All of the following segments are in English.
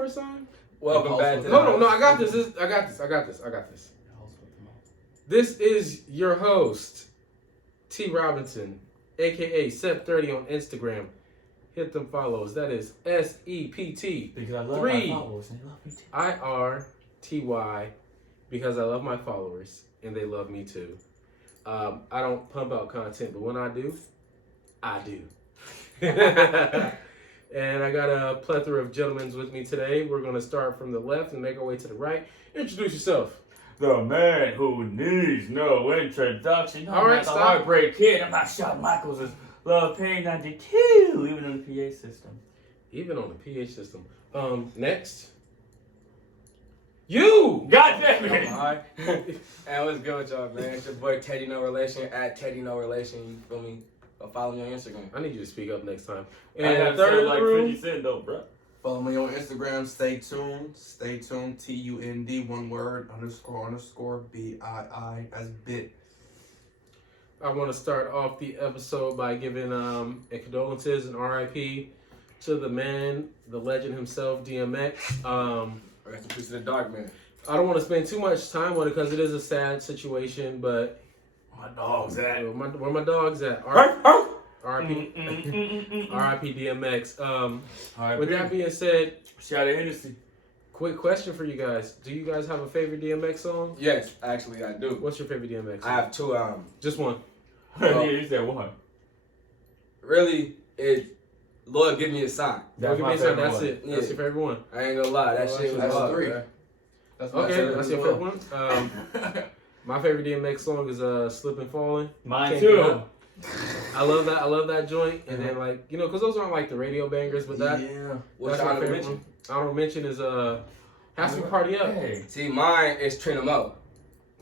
first time? Welcome back to No, no, no. I got this. I got this. This is your host, T. Robinson, aka Sep30 on Instagram. Hit them follows. That is SEPT. Because I love 3 my followers and they love me too. IRTY. Because I love my followers and they love me too. I don't pump out content, but when I do, I do. And I got a plethora of gentlemen with me today. We're going to start from the left and make our way to the right. Introduce yourself. The man who needs no introduction. All right, the stop. Heartbreak Kid. I'm not Shawn Michaels. Is Love Pain 92. Even on the PA system. Even on the PH system. Next. You! God damn it. Alright. And what's good with y'all, man? It's your boy Teddy No Relation at Teddy No Relation. You feel me? Go follow me on Instagram. I need you to speak up next time. I And have third said in like the room. 50 Cent though, bro. Follow me on Instagram. Stay tuned. Stay tuned. TUND. One word. __ BII. That's bit. I want to start off the episode by giving a condolences and RIP to the man, the legend himself, DMX. Rest in peace to the dark man. I don't want to spend too much time on it because it is a sad situation, but My dog's at. where my dog's at? RIP. RIP DMX. With that being said, Shout out Hennessy. quick question for you guys. Do you guys have a favorite DMX song? Yes, actually I do. What's your favorite DMX song? I have two. Just one. Yeah, you said one. Really, it Lord give me a sign. Don't give me a sign. That's it. Yeah. That's your favorite one. I ain't gonna lie, that shit was That's hard, 3. bruh. That's Okay, that's your favorite one. My favorite DMX song is "Slip and Falling." Mine Can't too. get up. I love that. I love that joint. And then because those aren't like the radio bangers, but that Yeah. What's that's my your favorite mention? one. Honorable mention is "Has to Be Party Up." Hey. See, mine is Trina Mo.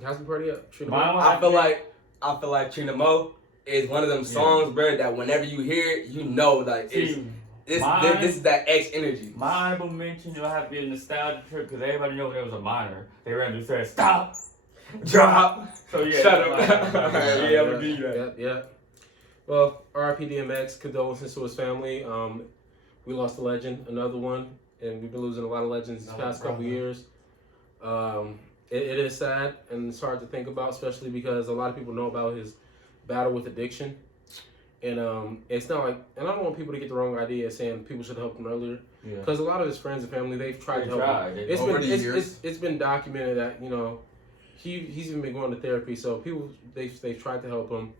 Has to Be Party Up. Trina Mine Mo. was- I feel like Trina Mo is one of them songs, bruh, that whenever you hear it, you know, like See, this mine- is that X energy. my honorable mention will have to be a nostalgia trip because everybody knows when there was a minor. They ran to say, stop! Drop. So yeah. Shut up. Yeah, I'm gonna do that. Yeah. Well, RIP DMX. Condolences to his family. We lost a legend, another one, and we've been losing a lot of legends these past couple years. It is sad and it's hard to think about, especially because a lot of people know about his battle with addiction. And it's not like, and I don't want people to get the wrong idea saying people should help him earlier, Yeah. because a lot of his friends and family, they've tried to help him. They It's Over been the years. it's been documented that he's even been going to therapy, so people they've tried to help him.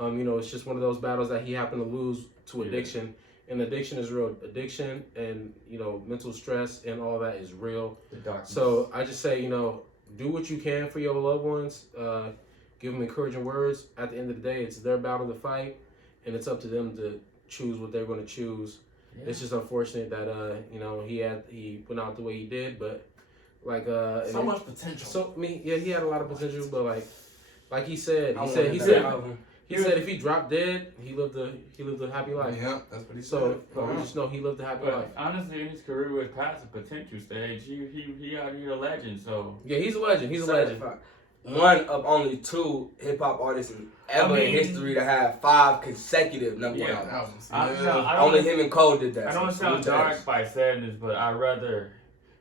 It's just one of those battles that he happened to lose to addiction, and addiction is real. Addiction and mental stress and all that is real. The darkness. So I just say do what you can for your loved ones. Give them encouraging words. At the end of the day, it's their battle to fight, and it's up to them to choose what they're going to choose. Yeah. It's just unfortunate that he went out the way he did, but So much potential. So he had a lot of potential, but like he said, I he wanted said that album. he said if he dropped dead, he lived a happy life. Yeah, that's what he said. So we just know he lived a happy life. But honestly, in his career was past the potential stage. He out here a legend. So Yeah, he's a legend. He's a legend. One of only 2 hip hop artists ever in history to have 5 consecutive number one Yeah. albums. I Only him and Cole did that. I so don't sound salute to dark X. by saying this, but I'd rather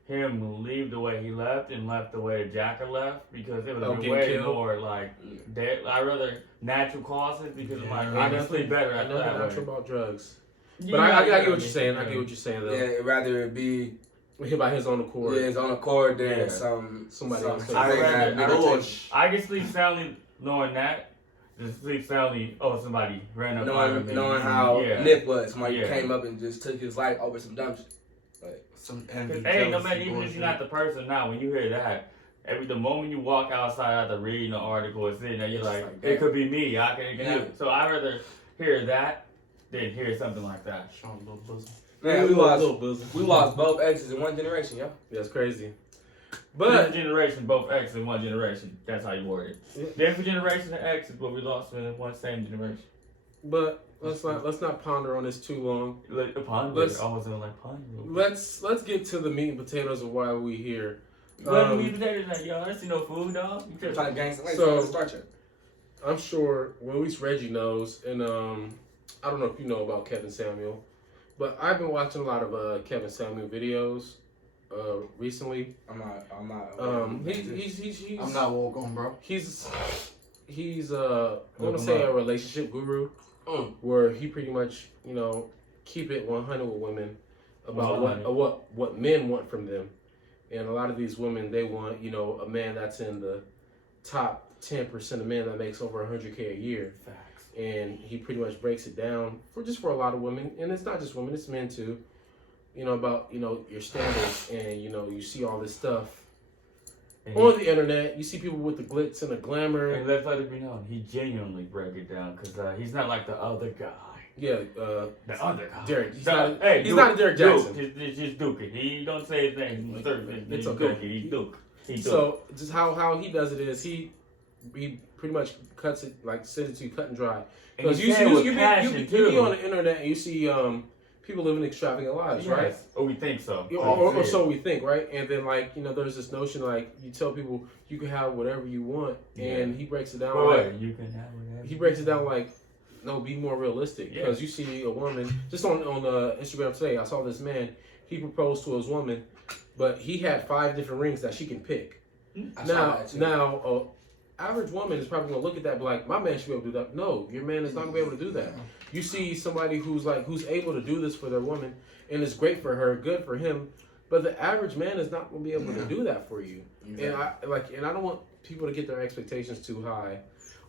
him leave the way he left and left the way Jacker left because it would have Oh, been get way killed. more like dead. I'd rather natural causes because I'm like I honestly better I at know that not way. sure about drugs, Yeah, but I get yeah, what you're saying. I get what you're saying though. Yeah, rather it be By his own accord. his own accord than Yeah. Somebody some else. some I'd big rather- ass I'd nigga rather- take- I can sleep soundly knowing that. Just sleep soundly. Oh, somebody ran up on me. knowing how Yeah. Nip was. Somebody Yeah. came up and just took his life over some dumb shit. Some Cause, envy, hey, no jealousy, matter even if bullshit. you're not the person now, when you hear that, the moment you walk outside after reading the article and sitting there, you're It's like, like it that. could be me. I can. Yeah. So I'd rather hear that than hear something like that. Showing little bosom. Man, we Little bosom. lost both exes in one generation, yo. That's crazy. But But generation, both X in one generation. That's how you word it. Yeah. Different generation of X is what we lost in one same generation. let's not ponder on this too long. Like the ponder, Let's- I was like ponder. Let's get to the meat and potatoes of why we here. Let me potatoes like yo, I see no food, dog. You I'm tripping? trying to gang some. Wait, So- so Star Trek. I'm sure, well, at least Reggie knows, and I don't know if you know about Kevin Samuel, but I've been watching a lot of Kevin Samuel videos, recently. I'm not. He's I'm not woke on, bro. he's I want to say a relationship guru, where he pretty much keep it 100 with women about 100. what men want from them, and a lot of these women they want a man that's in the top 10% of men that makes over 100K a year. Facts. And he pretty much breaks it down for a lot of women, and it's not just women, it's men too. About your standards, and you see all this stuff And on the internet. You see people with the glitz and the glamour. And let's let it be known, he genuinely break it down because he's not like the other guy. Yeah, The other guy. Derek. He's No, not. hey, He's Duke, not a Derek Jackson. Duke. It's just Duke. He don't say his name. It's He's okay. Duke. He's Duke. He's Duke. So just how he does it is he pretty much cuts it, like sends it to you cut and dry. And Because he you said see with you passion, be too. on the internet and you see people living extravagant lives, right? Yes. Or we think so. Or so we think, right? And then there's this notion you tell people you can have whatever you want, and he breaks it down You can have whatever. he breaks it down no, be more realistic. Yeah. Because you see a woman just on Instagram today. I saw this man. He proposed to his woman, but he had 5 different rings that she can pick. I saw that too. Now, average woman is probably gonna look at that and be like, my man should be able to do that. No, your man is not gonna be able to do that. You see somebody who's able to do this for their woman, and it's great for her, good for him, but the average man is not gonna be able to do that for you. And I don't want people to get their expectations too high.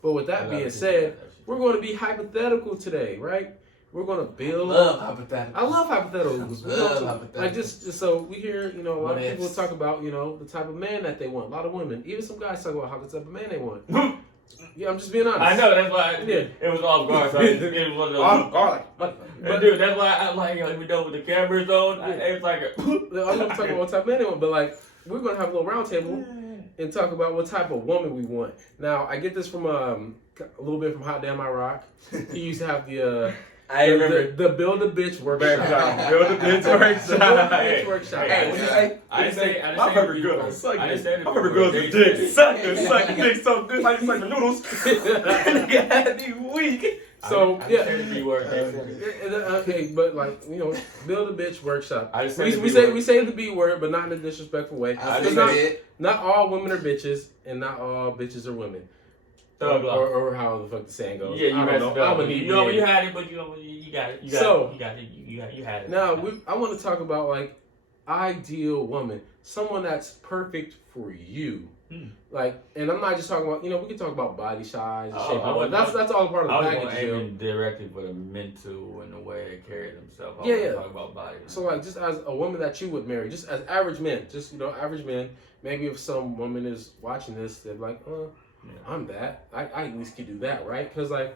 But with that being said, we're going to be hypothetical today, right? We're going to build. Love hypotheticals. I love hypotheticals. Love hypotheticals. Just so we hear, a lot What of people ifs. talk about, the type of man that they want. A lot of women, even some guys talk about how the type of man they want. Yeah, I'm just being honest. I know, that's why Yeah. it was off guard. So I just gave it one of those. Oh, garlic. But dude, that's why I like even though with the cameras on, it's like a. I'm not talking about what type of man they want, but we're gonna have a little round table and talk about what type of woman we want. Now, I get this from a little bit from Hot Damn I Rock. He used to have I remember. the Build a Bitch workshop. Build a Bitch workshop. Build a Bitch workshop. Hey, what you say? I didn't say. I remember girls. girls. Suck I didn't say I remember girls with dick. Suck the dick so good like you suck the noodles. Nigga had me weak. So I yeah. said the B word. Okay, but Build a Bitch workshop. I just said We the B say word. we say the B word, but not in a disrespectful way. I Because just not all women are bitches, and not all bitches are women. Thug life. Or how the fuck the saying goes. Yeah, you I messed don't it know. up. I'm a You know neat you man. had it, but you got it. You got So- it. You had it. Now I want to talk about ideal woman, someone that's perfect for you. And I'm not just talking about we can talk about body size and shape. That's all part I of the was package. yo. aiming directly for the mental and the way they carry themselves. I Yeah, wasn't yeah. talking about body. So just as a woman that you would marry, just as average men, average men. Maybe if some woman is watching this, they're like, I'm that. I at least could do that, right? Because a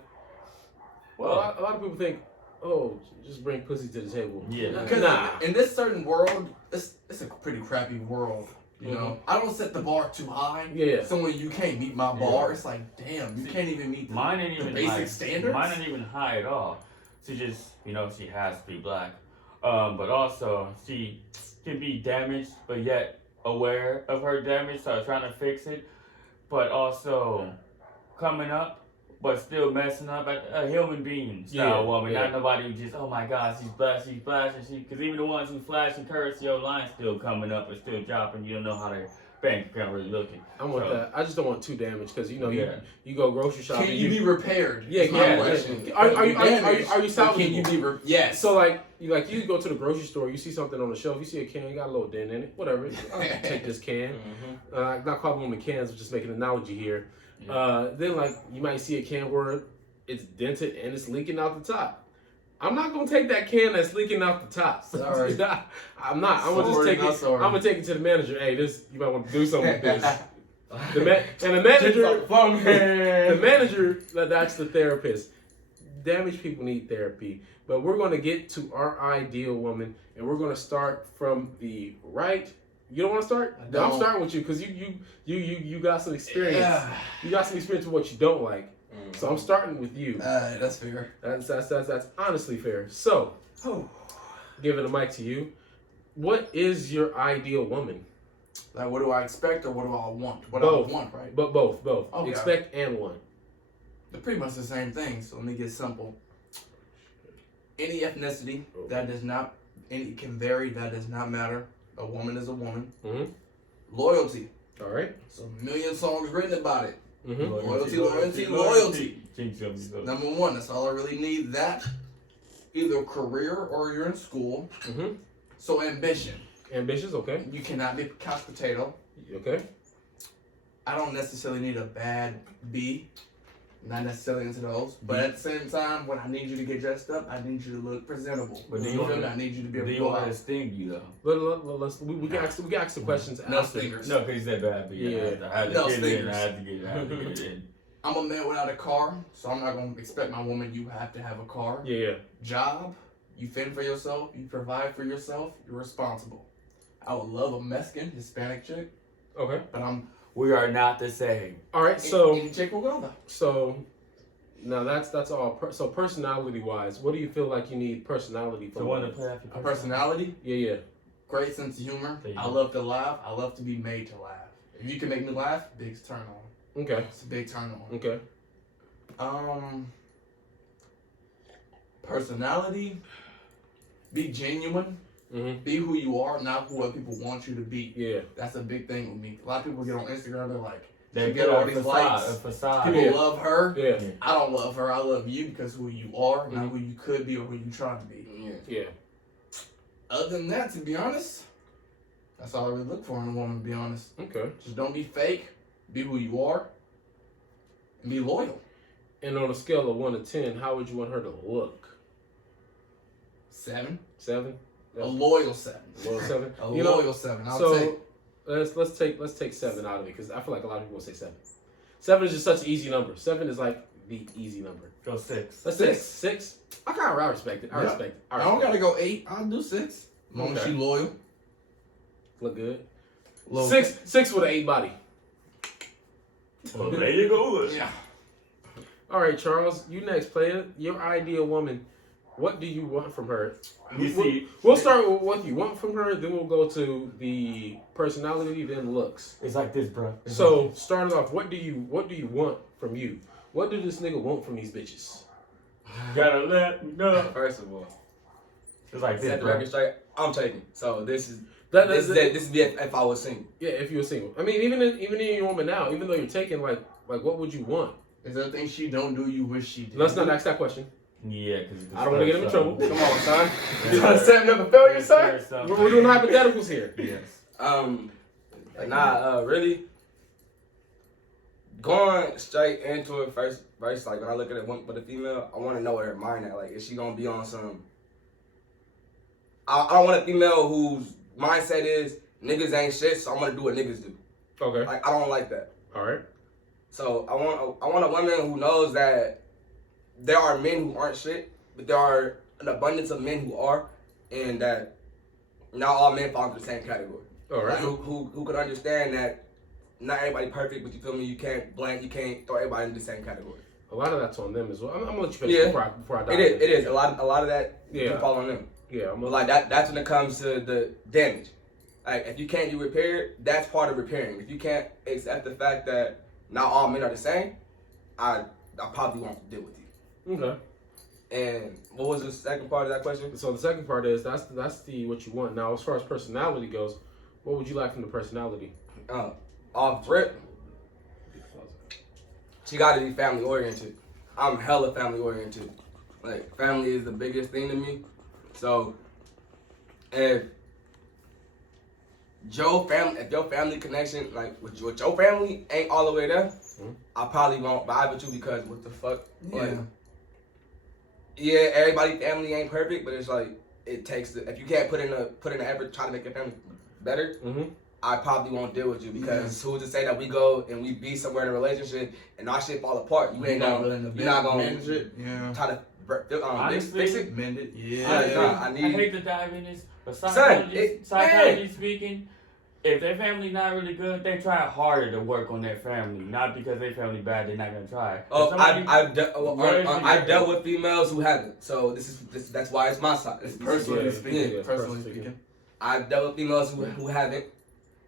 lot of people think, oh, just bring pussy to the table. Yeah. Because Nah. in this certain world, it's a pretty crappy world. You know, I don't set the bar too high. Yeah. So when you can't meet my bar, it's like, damn, you can't even meet Mine ain't even basic high. standards? Mine ain't even high at all. She just, she has to be black. But also, she can be damaged, but yet aware of her damage, so trying to fix it. But also coming up, but still messing up. A human being style woman, not nobody who just, oh my God, she's flashing. Because even the ones who flash and curse, your line's still coming up and still dropping. You don't know how their bank account really looking. I want So- that. I just don't want too damaged because you Yeah. go grocery shopping. Can you be repaired? Yeah, Is my yeah. question. Are you Can you salvageable? Can you be yes. So you go to the grocery store, you see something on the shelf, you see a can, you got a little dent in it, whatever. I'll take this can. Not calling them the cans, just making an analogy here. Then you might see a can where it's dented and it's leaking out the top. I'm not gonna take that can that's leaking out the top. Sorry. I'm not. I'm gonna just take it. I'm gonna take it to the manager. Hey, you might want to do something with this. The manager, that's the therapist. Damaged people need therapy, but we're going to get to our ideal woman, and we're going to start from the right. You don't want to start? I don't. I'm starting with you because you got some experience. Yeah. You got some experience with what you don't like, so I'm starting with you. That's fair. That's honestly fair. So, giving the mic to you. What is your ideal woman? Like, what do I expect or what do I want? What Both. I want, right? But both. Okay. Expect and want. They're pretty much the same thing. So let me get simple. Any ethnicity that does not, it can vary. That does not matter. A woman is a woman. Mhm. Loyalty. All right. So a million songs written about it. Mhm. Loyalty. Jinx got me so- Number one, that's all I really need. That, either career or you're in school. Mhm. So ambition. Ambitious. Okay. You cannot be a couch potato. Okay. I don't necessarily need a bad B. Not necessarily into those. But at the same time, when I need you to get dressed up, I need you to look presentable. But do You you feel want me? I need you to be able Do to you go want out. to sting you though? We can ask the questions. No after. stingers. No, because he said bad, but yeah, Yeah. I had to No get it in. stingers. I had to get it in. I'm a man without a car, so I'm not going to expect my woman, you have to have a car. Yeah. Job, you fend for yourself, you provide for yourself, you're responsible. I would love a Mexican, Hispanic chick, Okay. but I'm We are not the same. All right. So any chick will go though. now that's all. So personality wise, what do you feel like you need personality The from? one to play off your A personality, Yeah. great sense of humor. There you I go. love to laugh. I love to be made to laugh. If you can make me laugh, big turn on. Okay. It's a big turn on. Okay. Personality, be genuine. Mhm. Be who you are, not who other people want you to be. Yeah. That's a big thing with me. A lot of people get on Instagram, they're like, They she get get all a these facade. likes. A facade. People Yeah. love her. Yeah. I don't love her. I love you because who you are, not Mhm. who you could be or who you trying to be. Yeah. Yeah. Other than that, to be honest, that's all I really look for in a woman, to be honest. Okay. Just don't be fake. Be who you are. And be loyal. And on a scale of 1 to 10, how would you want her to look? 7. 7. A loyal 7. Loyal 7. A You know, loyal 7. I'll so take. let's take 7 out of it because I feel like a lot of people will say 7. 7 is just such an easy number. 7 is like the easy number. Go 6. Let's 6. 6. I respect it. I Yeah. respect it. I don't gotta go 8. I'll do 6. As long as Okay. she loyal. Look good. Loyal. 6 with an 8 body. Well, there you go. Yeah. All right, Charles. You next, player. Your ideal woman. What do you want from her? You see, We'll start with what you want from her, then we'll go to the personality, then looks. it's like this, bro. It's So like starting off, what do you want from you? What do this nigga want from these bitches? this. Gotta let me know. First of all, It's like this, set the bro. record straight. I'm taking. So this is That's this is if I was single. yeah. If you were single, I mean, even in your woman now, even though you're taking like what would you want? Is there things she don't do you wish she did? Let's not ask that question. Yeah, because I don't want to get him in trouble. Come on, son. You trying to set me up a failure, son? We're doing hypotheticals here. Yes. Really. Going straight into it first, like when I look at it with a female, I want to know what her mind at. Like, is she gonna be on some? I don't want a female whose mindset is niggas ain't shit, so I'm gonna do what niggas do. Okay. Like, I don't like that. All right. So I want a woman who knows that there are men who aren't shit, but there are an abundance of men who are, and that not all men fall into the same category. All right. Like, who could understand that not everybody perfect, but you feel me? You can't throw everybody into the same category. A lot of that's on them as well. I'm gonna let you finish Yeah. before I dive It in. is a lot of that Yeah. can fall on them. Yeah. I'm But gonna, like that's when it comes to the damage. Like if you can't do repair, that's part of repairing. If you can't accept the fact that not all men are the same, I probably won't deal with you. okay. And what was the second part of that question? So the second part is that's the what you want. Now, as far as personality goes, what would you like from the personality? Off rip, she got to be family oriented. I'm hella family oriented. Like family is the biggest thing to me. So if your family connection, like with your family, ain't all the way there, I probably won't vibe with you because what the fuck? Like, yeah, everybody family ain't perfect, but it's like it takes if you can't put in the effort to try to make your family better, Mm-hmm. I probably won't deal with you because who's to say that we go and we be somewhere in a relationship and our shit fall apart? You ain't gonna manage it. Yeah. try to Honestly, fix it. Mend it. Yeah. Yeah. I I need. hate to dive in this, but Son, psychologically speaking, if their family not really good, they try harder to work on their family. Not because their family bad, they're not gonna try. Oh, I've Learn to dealt with females who haven't. So that's why it's my side. It's Personally Yeah. speaking. Yeah. Personally Speaking. speaking. I've dealt with females who haven't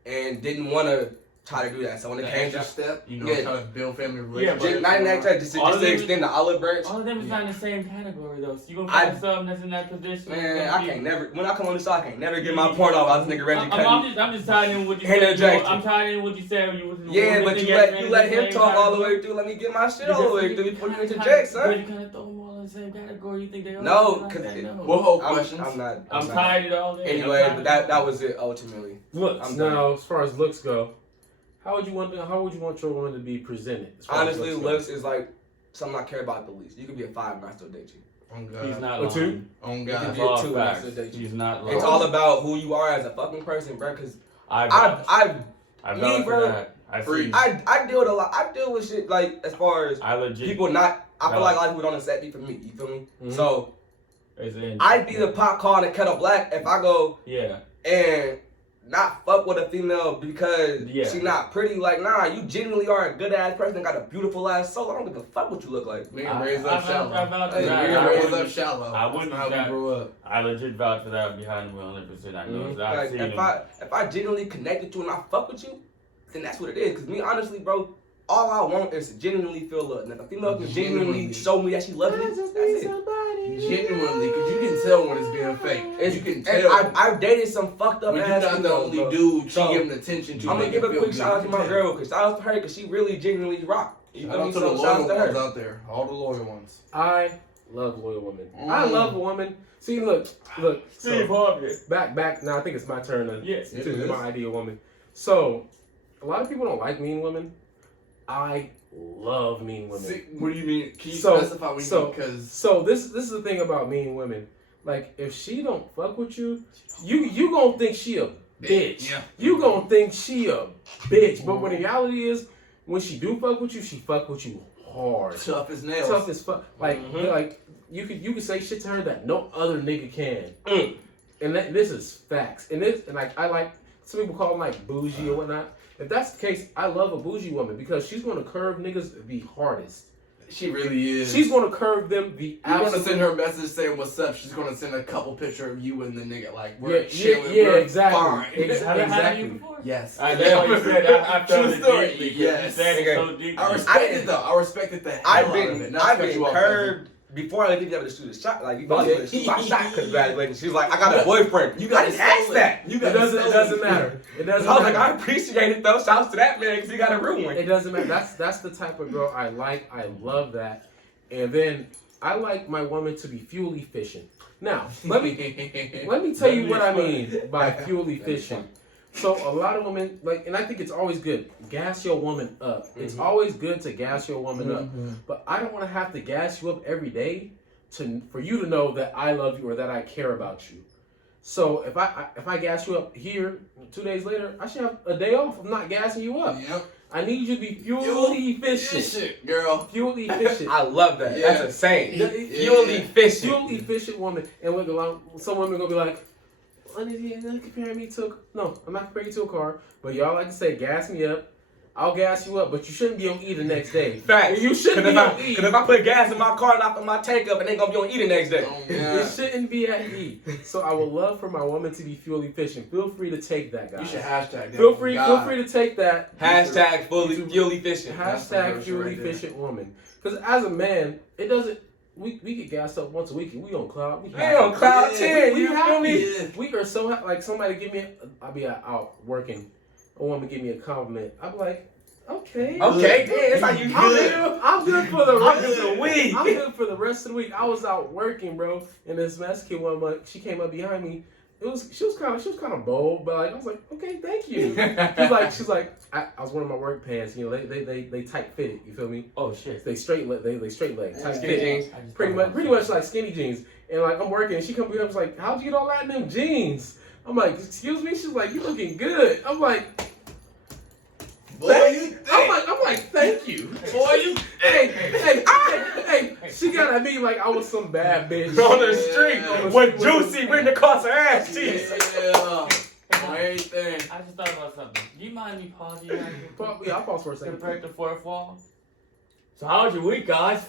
and didn't want to try to do that. So when it The came extra to step, you know, Yeah. trying to build family Yeah, relationships. but- just, not in that just All to of them- extend the olive branch. All of them is Yeah. not in the same category though. So you gonna I- find something that's in that position. Man, I can't never. When I come on the show, I can't never get my point off. I was nigga Reggie cutting. I'm just tying in what you Hannah said. Jackson. I'm tying in what you said. Yeah, but you let him talk all the way through. Let me get my shit all the way through before you interject, son. You kind of throw them all in the same category. You think they all No, like 'cause that? it- No. What whole I'm questions? not. I'm not. tired of all that. Anyway, but that was it ultimately. Looks. I'm done. Now, as far as looks go, how would you want your woman to be presented? As far as Honestly, go? looks is like something I care about the least. You could be a 5 and I still date you. On God. He's not A two? lying. On You God. can That's be a all 2 and facts. I still date you. He's not lying. It's all about who you are as a fucking person, bro. Cause I I vouch me, for bro, that. I Free. see. I deal with a lot. I deal with shit like as far as I legit. people not. I feel No. like a lot of people don't accept me for me. You feel me? Mhm. So Is in, I'd be the pot calling the kettle black if I go Yeah. and not fuck with a female because Yeah. she not pretty. Like, nah, you genuinely are a good ass person, got a beautiful ass soul. I don't give a fuck what you look like. We ain't raised up shallow. I vouch for Hey, that. We I ain't raised wouldn't- up shallow. I That's wouldn't not how do that. we grew up. I legit vouch for that behind 100%. I know. I've Like, seen if him. I genuinely connect with you and I fuck with you, then that's what it is. Cause me, honestly, bro, all I want is to genuinely feel love. And if a female can genuinely Genuinely. show me that she loves me, that's it. Genuinely, because you can tell when it's being fake. You can And tell. I've dated some fucked up When you're ass not the females, only bro. dude she So, giving attention to. I'm gonna make give you a feel quick good. shout out to You my can girl, cause shout out to her, cause she really genuinely rock. You tell. feel Shout me? out to the So shout loyal out to ones her. out there. All the loyal ones. I love loyal women. I love a woman. See, look. Steve So, Harvey. back. Now I think it's my turn to Yes. It to is. my ideal woman. So, a lot of people don't like mean women. I love mean women. See, what do you mean? Can you So- specify what you so- mean? Because So this is the thing about mean women. Like, if she don't fuck with you, you gonna think she a bitch. Yeah. You gonna think she a bitch. But when the reality is, when she do fuck with you, she fuck with you hard. tough as nails. Tough as fuck. Like, Mhm. like you could say shit to her that no other nigga can. Mm. And this is facts. And like I like some people call them like bougie or whatnot. If that's the case, I love a bougie woman because she's gonna curve niggas the hardest. She really is. She's gonna curve them the You're gonna absolute. send her a message saying what's up. She's gonna send a couple picture of you and the nigga like Yeah, we're chilling. We're exactly. fine. Exactly. Before? Yes. I know what you said. I felt True it story. deeply. 'Cause Yes. You said it so deeply. I respect it though. I respected that. I've been curved. curved before I even able to shoot a shot. Like, you thought you shoot my shot, congratulations. She was like, I got a boyfriend. You I got didn't ask that. You It got doesn't matter. It doesn't I was like, I matter. appreciate it though. Shouts to that man because he got a real one. It doesn't matter. That's the type of girl I like. I love that. And then I like my woman to be fuel efficient. Now, let me tell you what I mean by fuel efficient. So a lot of women like, and I think it's always good. Gas your woman up. It's always good to gas your woman up. But I don't want to have to gas you up every day for you to know that I love you or that I care about you. So if I gas you up here, 2 days later, I should have a day off of not gassing you up. Yep. I need you to be fuel efficient. Shit, girl. Fuel efficient. I love that. Yeah. That's a saying. Yeah. Fuel efficient. Fuel efficient woman. And look, some women gonna be like, you're not comparing me to no, I'm not comparing you to a car. But y'all like to say, gas me up. I'll gas you up, but you shouldn't be on E the next day. Facts. You shouldn't be on E. Because if I put gas in my car and I fill my tank up, it ain't gonna be on E the next day. Oh, It yeah. shouldn't be at E. So I would love for my woman to be fuel efficient. Feel free to take that, guys. You should hashtag that. Feel free God. to take that. Hashtag fully fuel efficient. That's some Hashtag good fuel shit right there. efficient woman. Because as a man, it doesn't. We get gassed up once a week and we on cloud. We We on cloud 10, We you feel happy. me? Yeah. We are so happy. Like somebody give me, I'll be out working. A woman give me a compliment. I'm like, okay. Okay, yeah, that's how you I'm feel. good. I'm good for the I'm rest good of the week. week. I'm good for the rest of the week. I was out working, bro, and this Mexican woman, she came up behind me. She was kind of bold, but like I was like, okay, thank you. She's like, I was wearing my work pants. You know, they tight fitted. You feel me? Oh shit. They straight leg, they straight leg, tight Skinny fit. jeans. I just Pretty thought much about like skinny jeans. And like I'm working, and she comes up and was like, how'd you get all that in them jeans? I'm like, excuse me. She's like, you looking good. I'm like, Boy, you I'm like, thank you. Boy, you Hey, she got at me like I was some bad bitch. On the street Yeah. with Juicy written across her ass cheeks. Yeah. Everything. I just thought about something. Do you mind me pausing you right here? Yeah, I'll pause for a To second. break the fourth wall. So how was your week, guys?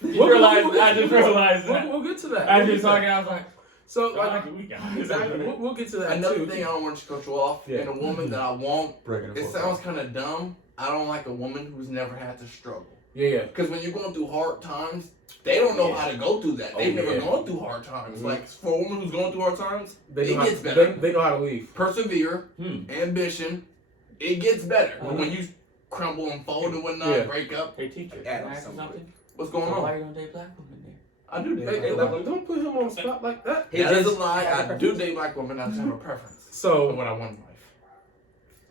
We'll get to I just realized that. We'll get to that. As We'll you get were to talking, that. I was like, So I like like it. We got exactly, we'll get to that Another too. thing I don't want to cut you off, Yeah. and a woman that I want, Breaking it sounds kind of dumb. I don't like a woman who's never had to struggle. Yeah. Because when you're going through hard times, they don't know how to go through that. They've Oh, never yeah. gone through hard times. Mhm. Like for a woman who's going through hard times, They it know gets how, better. they know how to leave. Persevere, ambition, it gets better. But Mhm. when you crumble and fold and whatnot, Yeah. break up, Hey, teacher, Yeah, can I ask you something. something? what's going Why on? you don't date black women then? I do date Hey, black look, women. don't put him on the spot like that. He That is just- a lie. I do date black women. I just have a preference for So what I want in life.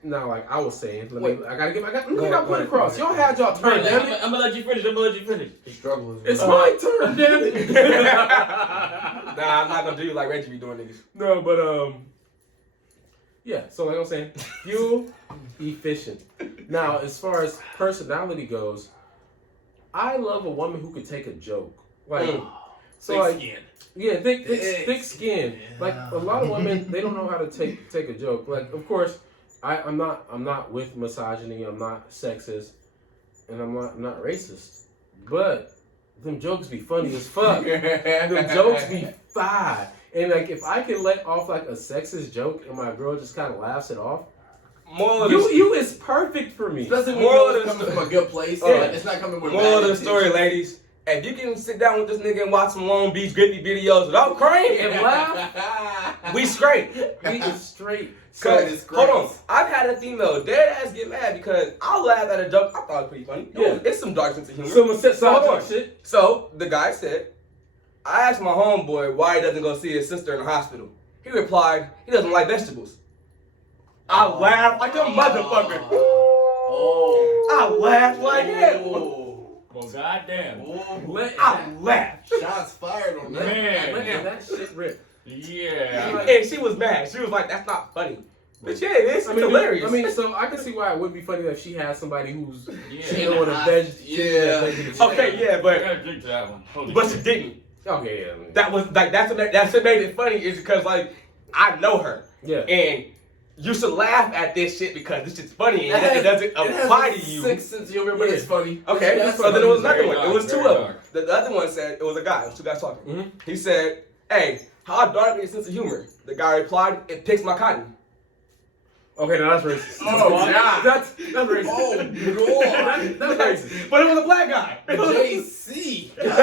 now, like I was saying, Wait. I gotta Go put ahead, it go ahead, across. go Y'all ahead. had y'all turn, damn it. I'm gonna let you finish. I'm gonna let you finish. The struggle is It's real. my turn, damn it. Nah, I'm not gonna do you like Reggie be doing, niggas. No, but yeah. So like I was saying, fuel efficient. Now, as far as personality goes, I love a woman who could take a joke. Like, so Thick like, skin. yeah, thick Thick skin. skin. Like a lot of women, they don't know how to take a joke. Like, of course, I'm not with misogyny. I'm not sexist, and I'm not racist. But them jokes be funny as fuck. Them jokes be fire. And like, if I can let off like a sexist joke and my girl just kind of laughs it off, Moral of the you is perfect for me. Especially when Moral you know of it's the coming sto- from a good place. Yeah. Like, it's not coming with Moral of bad the story, intentions. ladies. If you can sit down with this nigga and watch some Long Beach Griffy videos without crying And laugh, we straight. we is straight. Cause, hold on, I've had a female dead ass get mad because I laughed at a joke I thought was pretty funny. Yeah. It's some dark sense of humor. Someone said Hold something on. shit. So the guy said, I asked my homeboy why he doesn't go see his sister in the hospital. He replied, he doesn't like vegetables. I laughed like a motherfucker. Oh. I laughed like hell. Oh. Well, goddamn. Let I laughed. Shots fired on that. Man. let that shit rip. Yeah. And she was mad. She was like, that's not funny. But yeah, it is. It's hilarious. I mean, so I can see why it would be funny if she had somebody who's Yeah. dealing with a veg. Yeah. okay, yeah, I but gotta drink to that one. Holy but she shit. didn't. Okay, yeah. I mean, That was like that's what made it funny is because like I know her yeah. and you should laugh at this shit because this shit's funny and it It doesn't apply to you. Six sense of humor, but it's funny. Okay, That's so then it was Very another one. dark, It was two very of them. dark. The other one said it was a guy. It was two guys talking. Mhm. He said, "Hey, how dark is your sense of humor?" The guy replied, "It picks my cotton." Okay, now that's racist. Oh, God. That's racist. Oh, God. That's racist. But it was a black guy. JC. God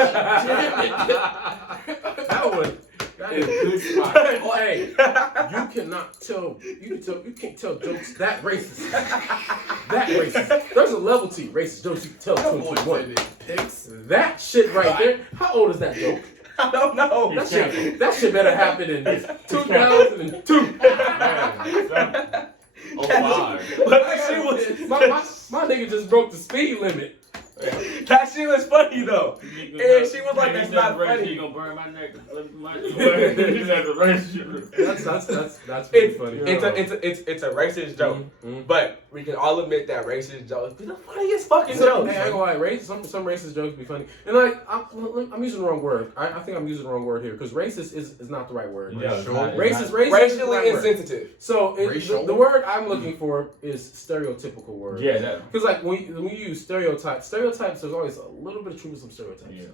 damn it. That one. That is good spot. Oh, hey, you cannot tell. You can't tell jokes that racist. That racist. There's a level to racist jokes you can tell. That boy 2021. said it picks. That shit right there. How old is that joke? I don't know. That shit better happen in 2002. Man, oh, wow. But that shit was My nigga just broke the speed limit. that shit was funny though. And she was like, "That's not funny." You gonna burn my neck? He's at the race. That's pretty funny. It's a racist joke, Mhm. but we can all admit that racist jokes be the funniest fucking So, jokes. hey, I ain't gonna lie, some racist jokes be funny, and like I'm using the wrong word. I think I'm using the wrong word here because racist is not the right word. Yeah, Sure. Racist is the Racially right word. insensitive. So Racial? the word I'm looking for is stereotypical word. Yeah, that. Because like when you use stereotypes, there's always a little bit of truth to some stereotypes. Yeah.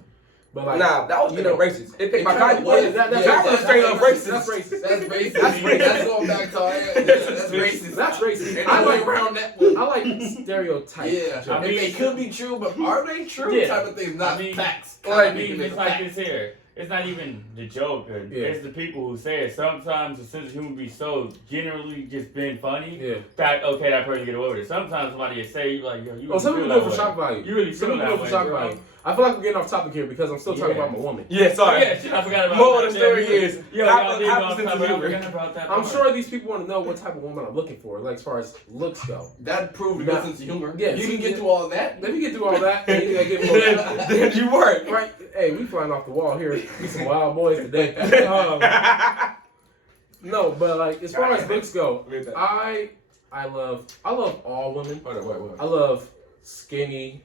But like, Nah, that was you know, racist. It picked my kinda cotton. was. That's straight up racist. That's racist. That's racist. That's racist. That's going back to our That's racist. That's racist. Ain't I no way like around that. I like stereotype. Yeah, jokes. I mean- they could be true, but are they true? Yeah. Type of things, not I mean, facts. I mean, it's like this here. It's not even the joke. Yeah. It's the people who say it. Sometimes the sense of humor be so generally just been funny Yeah. that okay, that person get away with it. Sometimes somebody will say you like, yo, you. Oh, some really people do feel it for that shock way. value. You really Some feel people do it that for way, shock bro. value. I feel like we're getting off topic here because I'm still talking Yeah. about my woman. Yeah, sorry. Yeah, shit, I forgot about Moral that. of the story is, yo, half y'all a- did half go a off sense of topic. I humor. forgot about that. I'm part. sure these people want to know what type of woman I'm looking for, like as far as looks go. That proved Nah. good sense of humor. Yeah, you see, can get yeah. through all that. Let me get through all that. And you gotta get more. Then you work. Right? Hey, we flying off the wall here. We some wild boys today. No, but like as far as looks go, I love all women. Hold on, wait. I love skinny,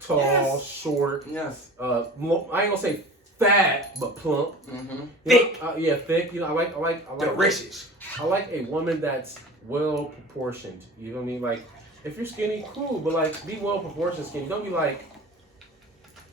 tall, Yes. short. Yes. I ain't gonna say fat, but plump. Mm-hmm. Thick. You know, yeah, thick. You know, I like Delicious. I like a woman that's well proportioned. You know what I mean? Like, if you're skinny, cool, but like, be well proportioned skinny. Don't be like,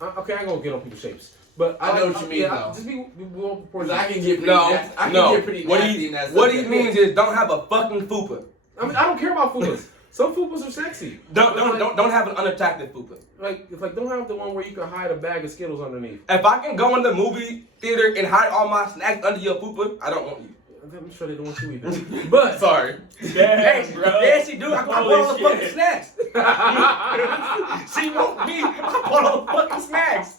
okay, I ain't gonna get on people's shapes, But I know what you mean, though. Just be well Because proportionate. I can get pretty No, nasty. I can no. get pretty What nasty he in that what he subject. means is don't have a fucking fupa. I mean, I don't care about fupas. Some fupas are sexy. Don't have an unattractive fupa. Like don't have the one where you can hide a bag of Skittles underneath. If I can go in the movie theater and hide all my snacks under your fupa, I don't want you. I'm sure they don't want you either. But Sorry. Damn, bro. Yeah, she do. I bought Holy all the fucking shit. snacks. She want me. I bought all the fucking snacks.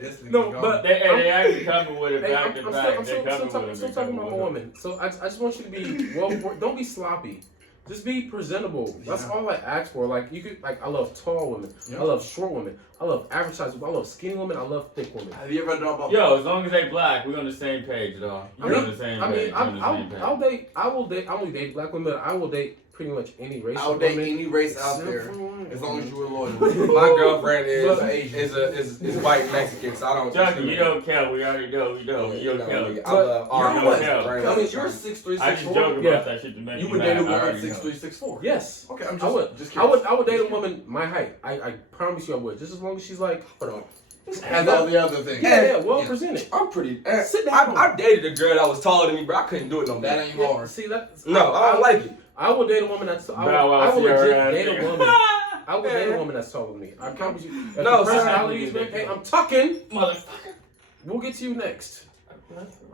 This nigga No, gone. but- They actually coming with it Hey, back to back. I'm They coming still with it. talking about my woman. So I just want you to be don't be sloppy. Just be presentable. That's Yeah. all I ask for. Like you could I love tall women. Yeah. I love short women. I love average size women. I love skinny women. I love thick women. Have you ever done about? Yo, as long as they black, we're on the same page, dog. I You're mean, on the same I page. mean, You're on the same page. I will date. I only date black women. But I will date pretty much any race. I'll of date women. any race out Except there for women. as long as you were loyal. My girlfriend But- is white Mexican, so I don't. Chucky, you don't count. We already know. We know. You don't count. I love But our you're what? very I mean, much. you're 6'3", I just 6'4". joke Yeah. about that shit to make You you would mad. date a I woman already 6'3", know. 6'4". Yes. Okay, I'm I would. just I would date a woman my height. I promise you I would. Just as long as she's like, Hold on. Has all the other things. yeah, well Yeah. presented. I'm pretty. Sit down. I dated a girl that was taller than me, but I couldn't do it no more. That ain't Yeah, hard. see that? No, I don't like it. I would date a woman that's. Bow Wow I would Sierra legit ass date a nigga. woman. I would date a woman that's taller than me. I promise you. If No, the personality is sorry. hey, I'm talking. Motherfucker. We'll get to you next.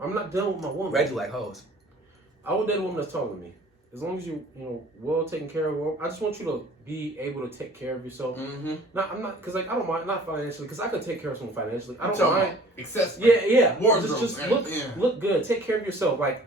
I'm not done with my woman. Reggie like hoes. I would date a woman that's taller than me. As long as you well taken care of. Well, I just want you to be able to take care of yourself. Mm-hmm. I'm not because like I don't mind not financially because I could take care of someone financially. I don't Talking mind. about accessory. Yeah. Wardrobe, Just man. look Yeah. look good. Take care of yourself. Like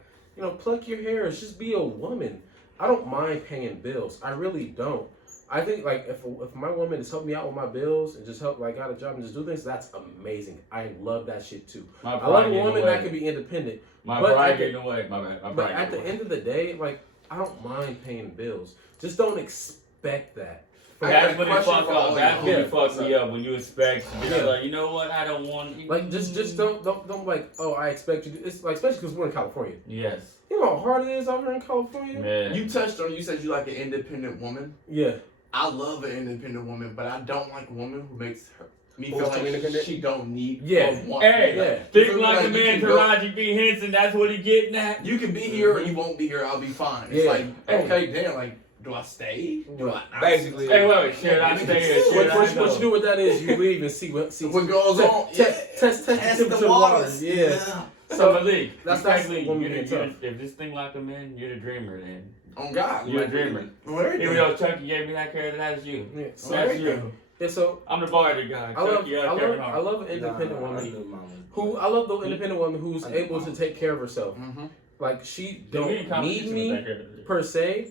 pluck your hairs. Just be a woman. I don't mind paying bills. I really don't. I think like if my woman is helping me out with my bills and just help like got a job and just do things, that's amazing. I love that shit too. My I love pride a getting woman away. that can be independent. My but pride at the- getting away. My bad. My But pride at the getting away. end of the day, like I don't mind paying bills. Just don't expect that. I got That's a when it question fuck for all up. of That's you. when it fucks me up. When you expect, Yeah. like, you know what? I don't want. Like just don't like I expect you to. It's like especially because we're in California. Yes, You know how hard it is out here in California. man. You touched on. You said you like an independent woman. Yeah. I love an independent woman, but I don't like a woman who makes me Who's feel like independent? she don't need. Yeah. or want Hey, me. yeah. think Feel like a you man, can go- Taraji B. Henson. That's what he getting at. You can be here or you won't be here. I'll be fine. It's Yeah. like okay, damn. Like, do I stay? Do I not? Basically. Hey, wait, should I stay here? Should I What you do with that is you leave and see what What goes on? Test the temperature of waters. Yeah. So Malik, that's exactly. what You're we the, get you're the, if this thing like a man, you're the dreamer. Then On God. you're a like, dreamer. What Even though Chucky gave me that character, that's you. Yeah. So That's everything. you. Yeah, so I'm the barter guy. Chucky, I love an independent woman I love the independent woman who's able to take care of herself. Mm-hmm. Like she Dude, we in don't competition need with me that character. per se,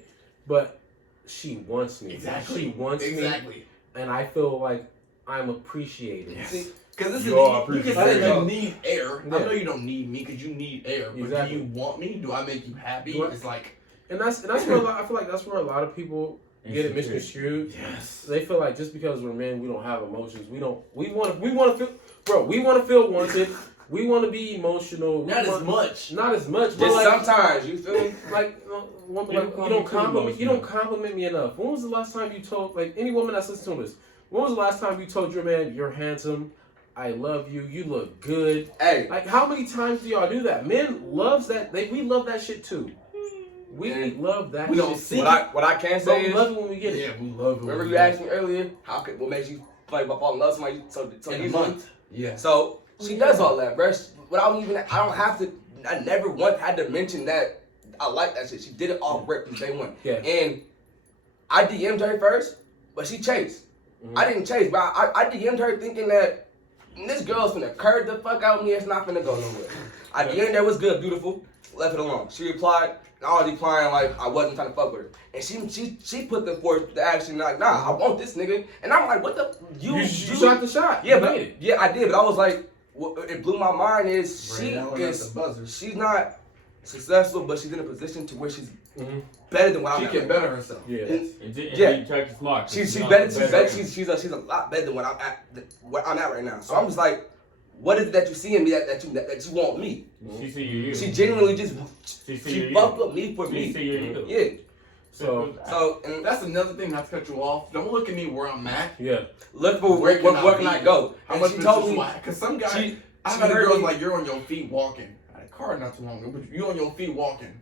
but she wants me. Exactly. She wants me, Exactly. and I feel like I'm appreciated. Yes. Because this is You are you can appreciated. say you need air. I Yeah. know you don't need me because you need air. But Exactly. do you want me? Do I make you happy? Do I- It's like And that's where I feel like that's where a lot of people get it Insecure. misconstrued. yes. They feel like just because we're men, we don't have emotions. We want to feel, bro. We want to feel wanted. We want to be emotional. We Not as want- much. Not as much. But Just like, sometimes, you feel me? like, You don't you don't compliment me you don't compliment me enough. When was the last time you told like any woman that's listening to this? When was the last time you told your man you're handsome? I love you. You look good. Hey, Like how many times do y'all do that? Men loves that. We love that shit too. We And love that. we shit don't too. see what I can But say we is, love it when we get it. Yeah, we love it. remember you asked me earlier, what makes you like fall in love with somebody so in a easily? month. Yeah. So she does all that, bruh. Without even, I don't have to. I never once had to mention that I like that shit. She did it off rip from day one. Yeah. And I DM'd her first, but she chased. Mhm. I didn't chase, but I DM'd her thinking that this girl's finna curve the fuck out of me. It's not finna go nowhere. I DM'd her, was good, beautiful. Left it alone. She replied, and I was replying like I wasn't trying to fuck with her. And she put the forth the action like, nah, I want this nigga. And I'm like, what the You shot the shot. Yeah, You but made it. yeah, I did. But I was like, what it blew my mind is Right now, we're at the buzzer. she's not successful, but she's in a position to where she's Mhm. better than what She I'm can at. better herself. Yeah. Yeah. Chucky smart. She's not better. the She's a lot better than what I'm at. Where I'm at right now. So I'm just like, what is it that you see in me that you want me? She see you. She genuinely just She see she you. fucked with me for She me. see you. Yeah. So and That's another thing, not to cut you off. Don't look at me where I'm at. Yeah. look for where can I go? How And much she told me because some guys, she I've had heard girls me- like, you're on your feet walking. I had a car not too long ago, but you on your feet walking.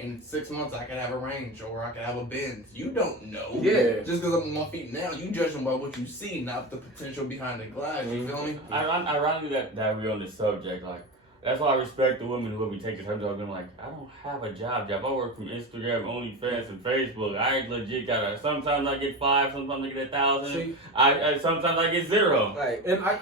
In 6 months, I could have a Range or I could have a Benz. You don't know. Yeah. Just because I'm on my feet now, you judging by what you see, not the potential behind the glass. You feel me? Ironically, that we're on this subject, like, that's why I respect the women who be taking time job being like, I don't have a job. I work from Instagram, OnlyFans, and Facebook. I legit sometimes I get 5, sometimes I get 1,000. See, I sometimes I get 0. like and I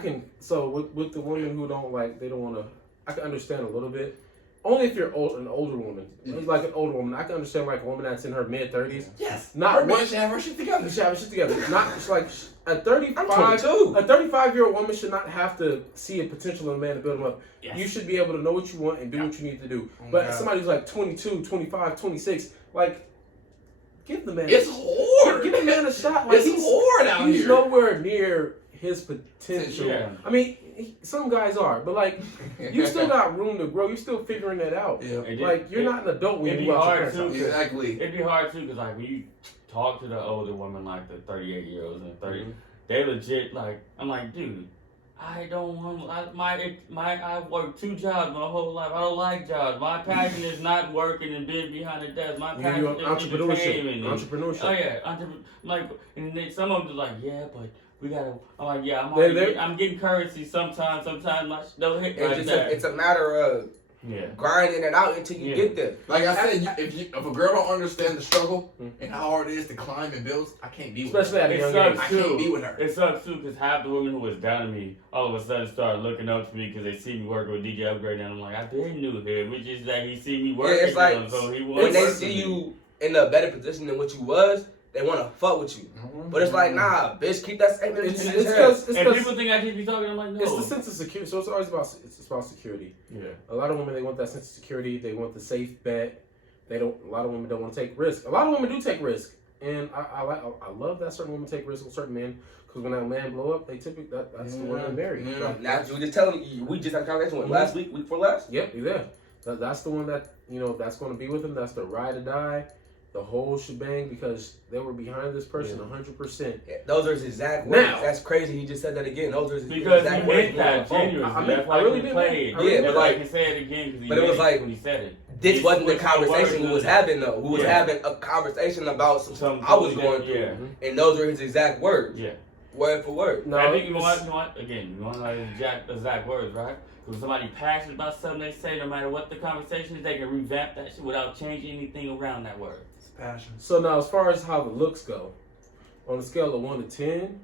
can. So with the women who don't like, they don't want to. I can understand a little bit. Only if you're an older woman, like an older woman. I can understand like a woman that's in her mid-30s. Yes. Not Her man one- should have her shit together. She should have her shit together. Not it's like a I'm 35. 22. A 35-year-old woman should not have to see a potential in a man to build him up. Yes. You should be able to know what you want and do what you need to do. Oh, But God. somebody who's like 22, 25, 26, like, give the man. It's hard. Give the man a shot. Like, It's hard out he's here. nowhere near his potential. Yeah. I mean, some guys are, but like, you still got room to grow. You're still figuring that out. Yeah. And Like, you're not an adult when it'd you be go out your hard, parents' too. house. Exactly. It'd be hard too, because like when you talk to the older women, like the 38-year-olds and 30, they legit like, I'm like, dude, I don't want I've worked 2 jobs my whole life. I don't like jobs. My passion is not working and being behind the desk. My You passion know, is entrepreneurship. entertainment. Entrepreneurship. Oh yeah, like, and then some of them are like, yeah, but we gotta. I'm like, yeah, I'm getting currency sometimes. Sometimes my don't hit like that. It's a matter of Yeah. grinding it out until you get there. Like I said, if a girl don't understand the struggle Mhm. and how hard it is to climb and build, I can't be with Especially her. at a It young sucks age. I too. can't be with her. It sucks too because half the women who was down to me all of a sudden started looking up to me because they see me working with DJ Upgrade, and I'm like, I been knew him. It's just that he see me working. it's like, with him, so he When wants they to see me. you in a better position than what you was, they want to fuck with you. But it's like, nah, bitch, keep that same energy It's in your head. because And people think I just be talking. I'm like, no. it's the sense of security. So it's always about security. Yeah. A lot of women, they want that sense of security. They want the safe bet. A lot of women don't want to take risk. A lot of women do take risk, and I love that certain women take risks with certain men, because when that man blow up, they typically that's the one they marry. Yeah. Like, Now, you were just telling me, we just had a conversation with last week before last. yep, yeah. That's the one that that's going to be with him. That's the ride or die, the whole shebang, because they were behind this person 100%. Yeah, those are his exact words. Now- That's crazy. He just said that again. Those are his Because exact he words. meant that genuinely. I mean, That's why I really he did played. mean- I really Yeah, but but I like- can say it again because he but it was meant like- when he said it. This He wasn't the switched conversation we words was to- having though. We was Yeah. having a conversation about some Some I was going through, Yeah. and those were his exact words, Yeah. word for word. No, I think you it's- want again, you want like exact words, right? Because somebody passionate about something they say, no matter what the conversation is, they can revamp that shit without changing anything around that word. It's passion. So now, as far as how the looks go, on a scale of 1 to 10,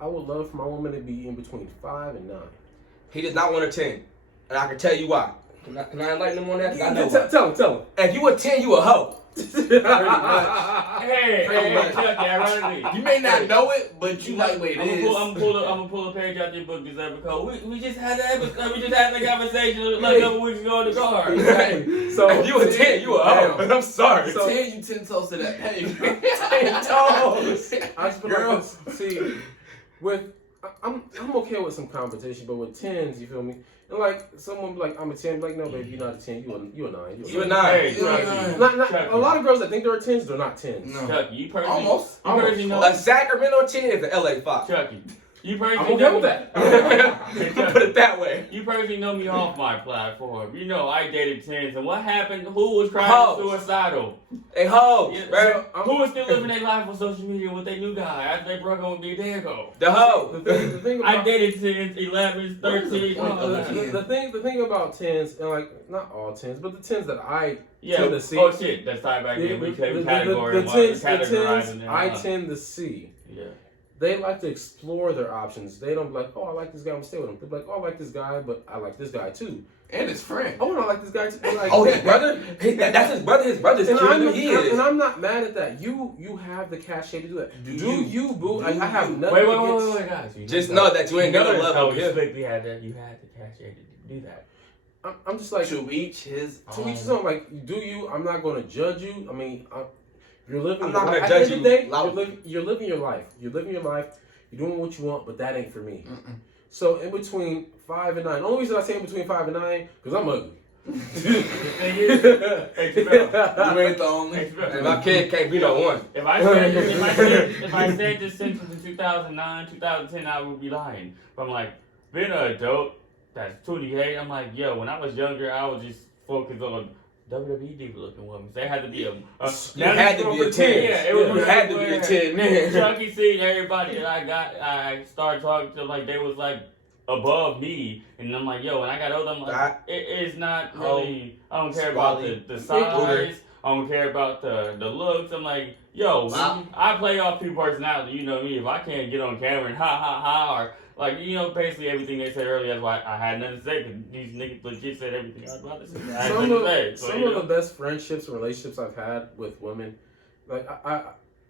I would love for my woman to be in between 5 and 9. He does not want a 10, and I can tell you why. Can I enlighten him on that? 'Cause I know why. Tell him. If you a 10, you a hoe. Hey, Chuck, ironically. You may not know it, but you like the way it I'm is. gonna pull a page out your book this episode. We just had that episode. We just had the conversation like a couple weeks ago in the car. Exactly. So If you a 10, you a hoe. Damn. I'm sorry. So- Tell you 10 toes to that page. I just feel like this, see, I'm okay with some competition, but with 10s, you feel me? And like someone be like, I'm a 10, be like, no, baby, you're not a 10, you a 9. You a 9. Hey, You a Chucky. 9. Not Chucky. a lot of girls that think they're 10s, they're not 10s. No. Chucky, you personally, Almost. You personally know. A Sacramento 10 is an LA 5. Chucky, you personally I'm okay know with that. Put it that way. You personally know me off my platform. You know I dated 10s, and what happened? Who was crying Hoes. suicidal? Hey, hoes, Yeah, bro. Who was still living their life on social media with their new guy after they broke up with me a day ago? The hoe. The thing I about dated 10s, 11s, 13s. the thing about 10s, and like not all 10s, but the 10s that I Yeah. tend to see. Oh shit, that's tied back in. We category the categorizing 10s them. I tend to see. Yeah. They like to explore their options. They don't be like, oh, I like this guy, I'm gonna stay with him. They're like, oh, I like this guy, but I like this guy too. And his friend. Oh, and I like this guy too. They're like, Oh, his brother? That's his brother. His brother's and cute. I'm, He is. and I'm not mad at that. You have the cachet to do that. Do Do you, boo? I have you? nothing Wait, against. guys. You Just know that you ain't gonna love how him. we Yeah. strictly had that. You had the cash to do that. I'm just like, To each his to each his own. own. Like, do you? I'm not going to judge you. I mean, you're living. I'm your not life. gonna At the judge end of the you day, loudly. you're living your life. You're living your life. You're doing what you want, but that ain't for me. Mm-mm. So in between 5 and 9. The only reason I say in between 5 and 9 because I'm ugly. The thing is, hey, Jamel, You ain't the only. hey, Jamel, And my kid can't be no one. if I said this sentence in 2009, 2010, I would be lying. But I'm like, being an adult that's 28, I'm like, yo, when I was younger, I was just focused on WWE diva looking women. They had to be a You had to be a 10. Yeah, it was You had to be a 10. Chucky seen everybody that I started talking to, like, they was like above me. And I'm like, yo, when I got older, I'm like, it's not really, I don't care about the size. I don't care about the looks. I'm like, yo, I play off people personality. You know me. If I can't get on camera and ha ha ha, or like, you know, basically everything they said earlier, that's why I had nothing to say. Cause these niggas legit said everything I was about to say. I had nothing to say. So, some of the best friendships and relationships I've had with women, like I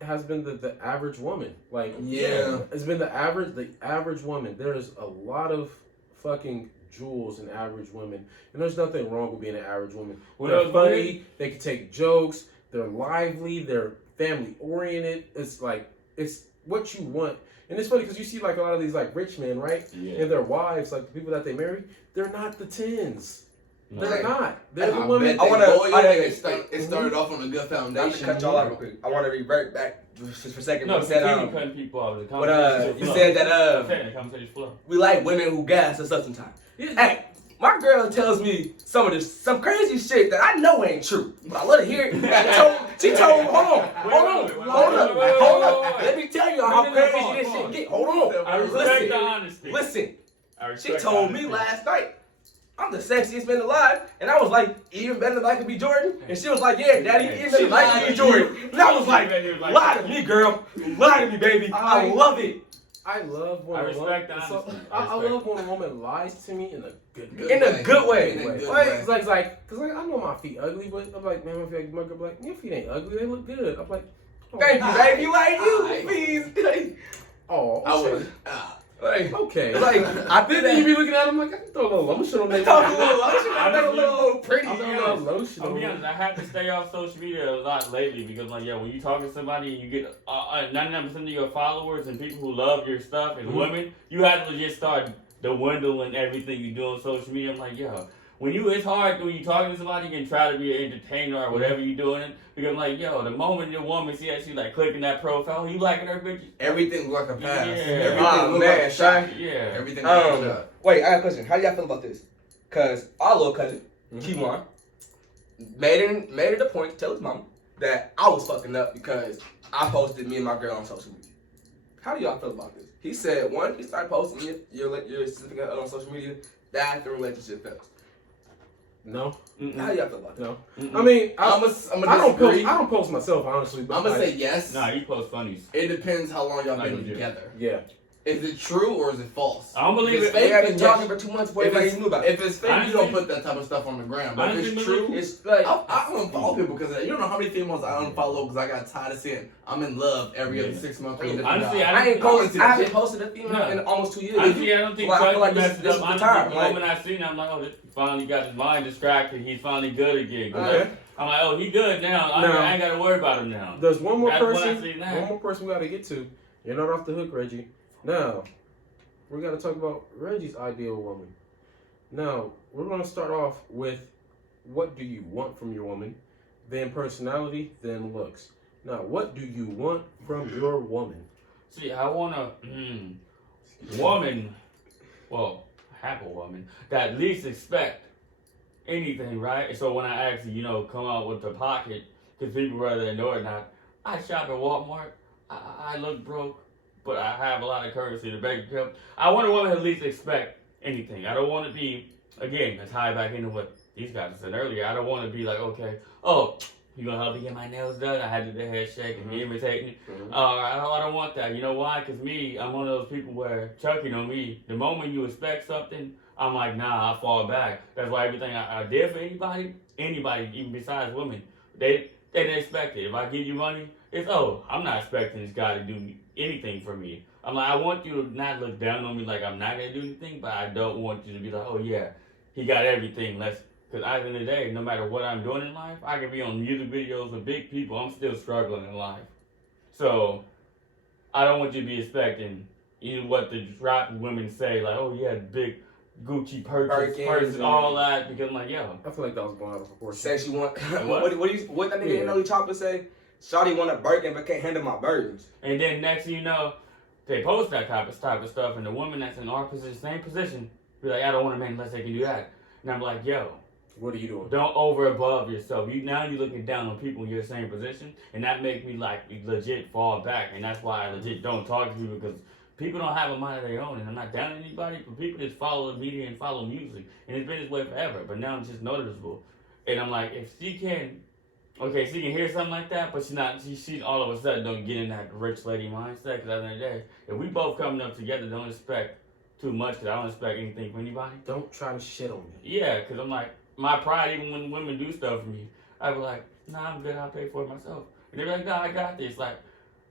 has been the average woman. Like Yeah. it's been the average woman. There is a lot of fucking jewels in average women, and there's nothing wrong with being an average woman. They're funny. They can take jokes. They're lively. They're family oriented. It's like it's what you want. And it's funny because you see like a lot of these like rich men, right? Yeah. And their wives, like the people that they marry, they're not the 10s. No. They're not. They're the I women. bet I wanna- loyal, I- it started off on a good Not foundation. to cut y'all out real quick. I want to revert back just for a second. No, You said, continue cutting people off. The but conversation you flow. said that I'm saying the conversation flow. we like women who gas us up sometimes. Yeah. Hey, my girl tells me some crazy shit that I know ain't true, but I love to hear it. She told me, hold on. Let me tell you how crazy this shit get. Hold on. I respect the honesty. Listen. I She respect told the me honesty. last night, I'm the sexiest man alive. And I was like, even better than Michael B. Jordan? And she was like, yeah, daddy, even better than Michael B. Jordan. And I was like, lie to me, girl. Lie to me, baby. I love it. I love when I a woman. respect the honesty. I love when a woman lies to me in a good In a good way. In a good Like, way. it's cause like I know my feet ugly, but I'm like, man, my feet, my girl be like, your feet ain't ugly, they look good. I'm like, oh, Thank you, baby. Like Aight. you, please. Oh, I shit. would. Like, Okay. like, I did Then you that. be looking at them like, I can throw a little lotion on that. Throw a little lotion, I'm throw a little pretty. I'm throwing a little lotion I'll on be them. honest, I had to stay off social media a lot lately because, like, yeah, when you talk to somebody and you get 99% of your followers and people who love your stuff and women, you have to legit start dwindling everything you do on social media. I'm like, yo, it's hard when you talking to somebody and try to be an entertainer or whatever you're doing, because I'm like, yo, the moment your woman see that she like clicking that profile, you liking her bitch. Everything look like a pass. Yeah. Everything Oh, look man, like a shot. son. Yeah. Everything look like a shot. Wait, I got a question. How do y'all feel about this? Cause our little cousin, Kiwan, made it a point to tell his mom that I was fucking up because I posted me and my girl on social media. How do y'all feel about this? He said, one, he started posting your significant other on social media. That's the relationship fails. No, How do y'all feel about that? no. Mm-mm. I mean, I'm I gonna don't disagree. post myself honestly, but I'm gonna like, say yes. Nah, you post funnies. It depends how long y'all Like been we do. together. yeah. Is it true or is it false? I don't believe If it. We have been then talking yes. for 2 months before If everybody it's, knew about it. if it's fake, you don't put that type of stuff on the ground. But if it's true, It's like, I don't follow people because you don't know how many females I unfollow because I got tired of seeing I'm in love every other 6 months. with a different Honestly, guy. I I ain't I wanna posted. see I that haven't shit. posted a female No. in almost 2 years. Honestly, I don't think Well, I feel Chucky like messed this up. is the Honestly, time. the Like, moment I seen him, I'm like, oh, this finally got his mind distracted. He's finally good again. Okay. I'm like, oh, he good now. No. I ain't got to worry about him now. There's one more That's what I person. see now. One more person we got to get to. You're not off the hook, Reggie. Now, we got to talk about Reggie's ideal woman. Now, we're going to start off with what do you want from your woman, then personality, then looks. Now, what do you want from your woman? See, I want a woman, well, have a woman, that at least expect anything, right? So when I actually, come out with the pocket, because people rather know it or not, I shop at Walmart, I look broke, but I have a lot of currency in the bank account. I want a woman to at least expect anything. I don't want to be, again, to tie back into what these guys said earlier, I don't want to be like, okay, oh, you gonna help me get my nails done? I had to do the head shake and imitate me. I don't want that. You know why? Because me, I'm one of those people where, Chucky, me, the moment you expect something, I'm like, nah, I fall back. That's why everything I did for anybody, even besides women, they didn't expect it. If I give you money, it's, oh, I'm not expecting this guy to do anything for me. I'm like, I want you to not look down on me like I'm not going to do anything, but I don't want you to be like, oh, yeah, he got everything. Because at the end of the day, no matter what I'm doing in life, I can be on music videos with big people. I'm still struggling in life. So, I don't want you to be expecting what the rap women say, like, oh, yeah, big Gucci Birkins purses, and- all that. Because I'm like, yo, I feel like that was blown out of proportion. Say she want What? what that nigga Yeah. Nelly Chopper say? Shawty want a Birkin but can't handle my burdens. and then next thing you know, they post that type of stuff, and the woman that's in our position, same position, be like, I don't want a man unless they can do that. And I'm like, yo, What are you doing? don't over above yourself. You're looking down on people in your same position, and that makes me like legit fall back, and that's why I legit don't talk to people, because people don't have a mind of their own, and I'm not down on anybody, but people just follow the media and follow music, and it's been this way forever, but now it's just noticeable. And I'm like, if she can hear something like that, but she all of a sudden don't get in that rich lady mindset, because at the end of the day, if we both coming up together, don't expect too much, because I don't expect anything from anybody. Don't try to shit on me. Yeah, because I'm like, my pride, even when women do stuff for me, I be like, nah, I'm good, I'll pay for it myself. And they're like, no, I got this. Like,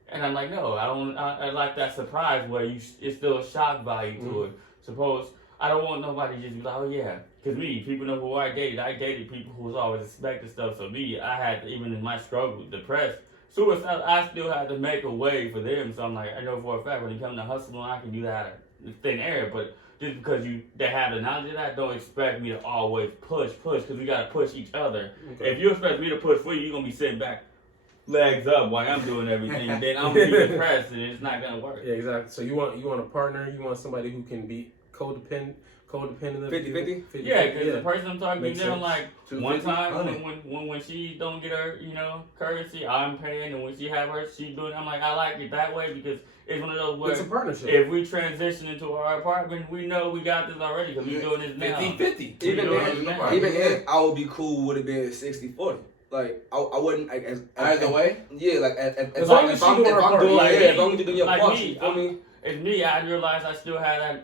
and I'm like, no, I like that surprise where it's still a shock value to it. Suppose, I don't want nobody to just be like, oh yeah. Because people know who I dated people who was always expecting stuff. So me, I had to, even in my struggle, depressed, suicide, I still had to make a way for them. So I'm like, I know for a fact when it comes to hustling, I can do that in thin air. But just because they have the knowledge of that, don't expect me to always push, because we got to push each other. Okay. If you expect me to push for you, you're going to be sitting back, legs up while I'm doing everything. Then I'm going to be depressed, and it's not going to work. Yeah, exactly. So you want a partner, you want somebody who can be codependent of 50-50? Yeah, because the person I'm talking Makes to, them sense. like, 250, one time 100. when she don't get her, currency, I'm paying, and when she have her, she doing it. I'm like, I like it that way, because it's one of those where It's a partnership. if we transition into our apartment, we know we got this already, because we're doing this now. 50-50. Even Yeah. then, even then, I would be cool with it being 60-40. Like I wouldn't Either way. Yeah, like As long as she doing her part. doing, Like yeah, me. as long as you doing your Like part, me, you feel me? It's me, I realized I still had that,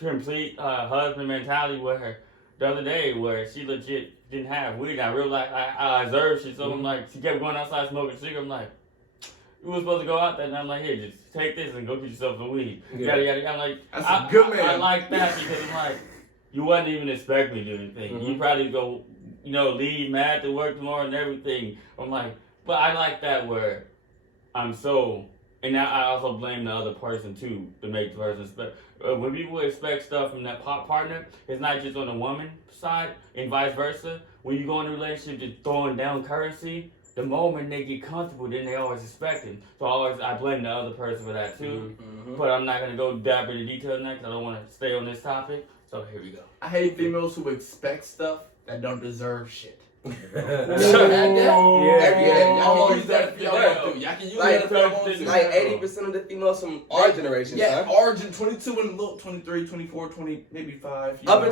complete husband mentality where the other day where she legit didn't have weed. I realized I observed shit, so I'm like, she kept going outside smoking cigarettes. I'm like, you were supposed to go out there, and I'm like, here, just take this and go get yourself some weed. Yeah. Yada, yada, yada. I'm like, That's a good man. I like that because I'm like, you wasn't even expecting me to do anything. Mhm. You probably go, leave mad to work tomorrow and everything. I'm like, but I like that where I'm so, and now I also blame the other person too to make the person expect. When people expect stuff from that partner, it's not just on the woman side and vice versa. When you go in a relationship just throwing down currency, the moment they get comfortable, then they always expect it. So I blame the other person for that too. Mm-hmm. But I'm not gonna go dive into detail next. I don't want to stay on this topic. So here we go. I hate females who expect stuff that don't deserve shit. Yeah. Y'all Oh, can use that if y'all yeah. want to. Y'all can use Like, that if y'all want to. Like 80% of the females from our generation, Yeah, son. Origin 22 and look 23, 24, 20, maybe 5. you Up know.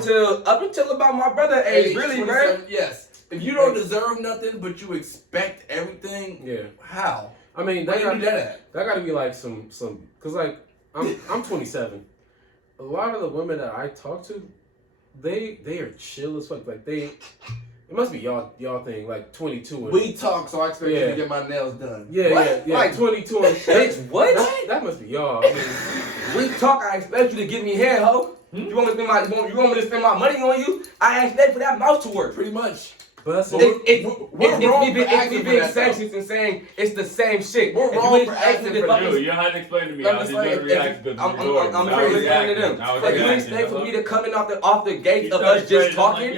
until about my brother age, really, man. 27, yes. If you don't deserve nothing, but you expect everything, Yeah. how? I mean, Where you do that at? that got to be like some, cause like I'm 27. A lot of the women that I talk to, they are chill as fuck. Like it must be y'all thing. Like 22. And, We talk, so I expect you Yeah. to get my nails done. yeah, What? yeah. Like- 22 and Bitch, what? That must be y'all. I mean, We talk, I expect you to give me head, ho. You want me to spend me to spend my money on you? I expect for that mouth to work. Pretty much. but that's But it. It's wrong me for asking being for that, though. sexist and saying it's the same shit. We're If you wrong would for expect asking me to for fucking- Dude, you don't have to explain to me. I'm I was just just like, going to react because I'm explaining to them. Like you expect for me to come in off the gates of us just talking.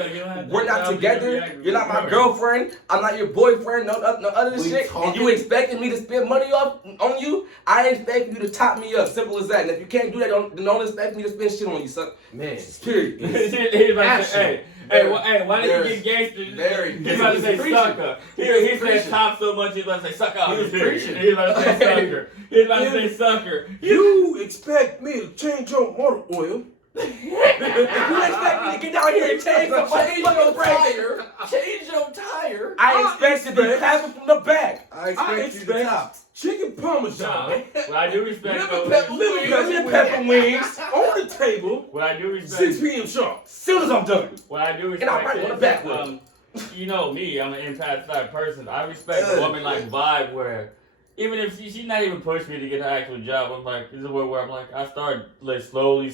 We're not together. You're not my girlfriend. I'm not your boyfriend. No other We shit. talking. And you expecting me to spend money on you? I expect you to top me up. Simple as that. And if you can't do that, don't expect me to spend shit on you, son. Man, Period. He's about to say, hey, why did you There's- get gangster? very- He's about to say preaching. sucker. He He was said preaching. top so much, he's about to say sucker out. He was Period. preaching. He's about to say sucker. He's about to say sucker. you expect me to change your motor oil? You expect me to get down here and change the Change your fucking brakes? tire. Change your tire. I expect to be clapping from the back. I expect you to top. chicken parmesan What I do respect, Lemon though, pepper Lemon Lemon pepper wings. on the table, what I do 6 respect, p.m. sharp. Soon as I'm done. what I do And I respect write on the is, back with you know me, I'm an empath type person. I respect a Good. woman like vibe where even if she's not even pushing me to get an actual job, I'm like, this is where I'm like, I start like slowly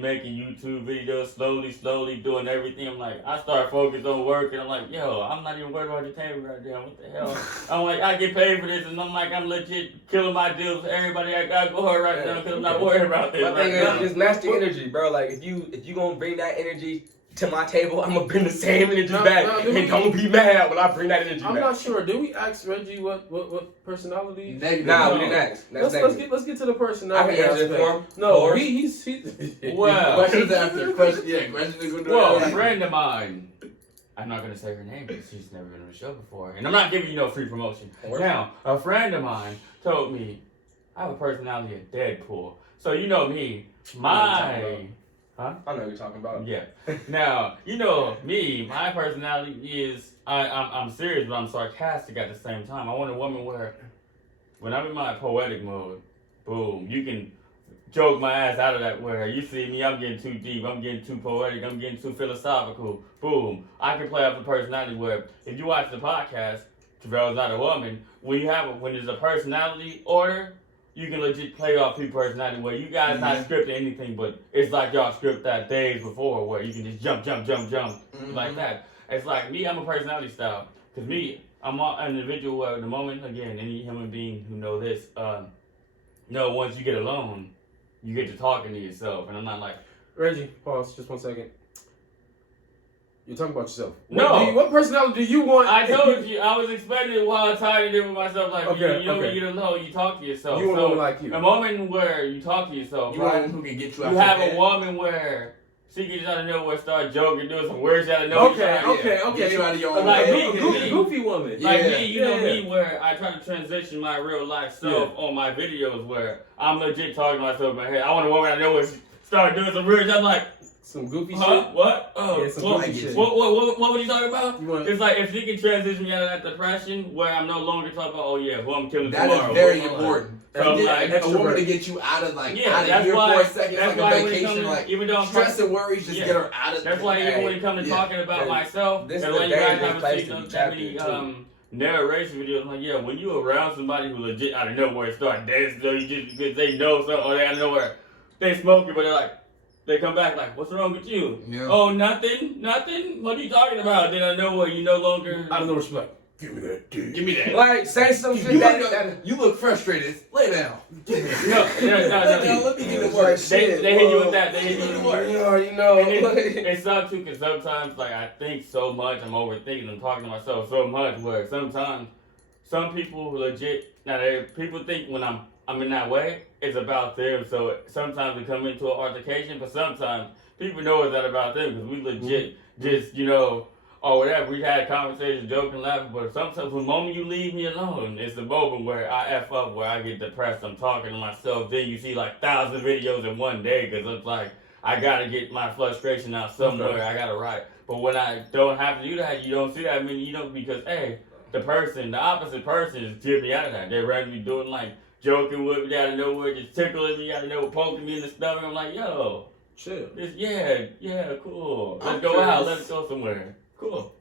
making YouTube videos, slowly doing everything. I'm like, I start focused on work, and I'm like, yo, I'm not even worried about entertainment right now. What the hell? I'm like, I get paid for this, and I'm like, I'm legit killing my deals for everybody I got going right now because I'm not worried about this. My right thing now. is match the energy, bro. Like if you gonna bring that energy to my table, I'm gonna bring the same energy back. And don't be mad when I bring that energy I'm back. not sure. Did we ask Reggie what personality? Negative. Nah, No. we didn't ask. That's Let's negative. get to the I personality. can answer it aspect. for him. No, Or- he's Well, Questions after questions. Yeah, questions are gonna well, do a it. friend of mine, I'm not gonna say her name because she's never been on the show before, and I'm not giving you no free promotion. Or- Now, a friend of mine told me I have a personality of Deadpool. So you know me, my I know what you're talking about. yeah. Now you know me, my personality is I'm serious, but I'm sarcastic at the same time. I want a woman where, when I'm in my poetic mode, boom, you can joke my ass out of that. Where you see me, I'm getting too deep, I'm getting too poetic, I'm getting too philosophical. Boom, I can play up the personality where if you watch the podcast, Terrell's not a woman. When there's a personality order, you can legit play off people's personality where you guys not scripting anything, but it's like y'all script that days before where you can just jump like that. It's like me, I'm a personality style. Cause me, I'm an individual where the moment, again, any human being who know this, once you get alone, you get to talking to yourself. And I'm not like, Reggie, pause just 1 second. You're talking about yourself. No. What personality do you want? I told you, I was expecting it while I tied it in with myself. Like, Okay, you know, okay. when you're alone, you talk to yourself. You want a woman like you. A moment where you talk to yourself, You want right? one who can get you You out have your a bed? woman where she gets out of nowhere, start joking, doing some weird shit out of nowhere. Okay. Get you out of your own Like way. me. Goofy woman. Like Yeah. me, you know Yeah. me, where I try to transition my real life self on my videos, where I'm legit talking to myself in my head. I want a woman I know where she start doing some weird shit. I'm like, Some goofy huh? shit. What? Oh, Yeah, some what, goofy shit. what were you talking about? You want- It's like if she can transition me out of that depression, where I'm no longer talking about, oh yeah, who I'm killing That tomorrow. is very who I'm important. So, To get like, a woman extrovert. to get you out of Yeah, out of that's here why. for a second, That's like why a when it vacation, comes, like even though I'm stress and worries, just Yeah. get her out of. That's why even when it comes to Yeah. talking about Hey, myself, this and is when a you guys dangerous haven't place seen to be that tapped many into. narration videos, I'm like, yeah, when you around somebody who legit out of nowhere start dancing, though, you just because they know something, or they out of nowhere, they smoking, but they're like, they come back like, what's wrong with you? Yeah. Oh, nothing? What are you talking about? Then I know where you no longer. Out of nowhere, she's like, give me that dick. Give me that. Like say some shit You that you look frustrated. Lay down. No. Lay down. Let me get to work. They hit you with that. They hit you with work. You already know. And it sucks too, because sometimes, like, I think so much, I'm overthinking, I'm talking to myself so much, where sometimes some people legit, people think when I'm in that way, it's about them, so sometimes we come into an altercation, but sometimes people know it's not about them, because we legit just, or whatever, we had a conversation, joking, laughing, but sometimes the moment you leave me alone, it's the moment where I F up, where I get depressed, I'm talking to myself, then you see like 1,000 videos in one day, because it's like, I gotta get my frustration out somewhere, Okay. I gotta write. But when I don't have to do that, you don't see that many, because, hey, the opposite person is tipping me out of that. They're randomly doing like, joking with me out of nowhere, just tickling me out of nowhere, poking me in the stomach, I'm like, yo, Chill. cool, I'm let's go out, curious. let's go somewhere, cool.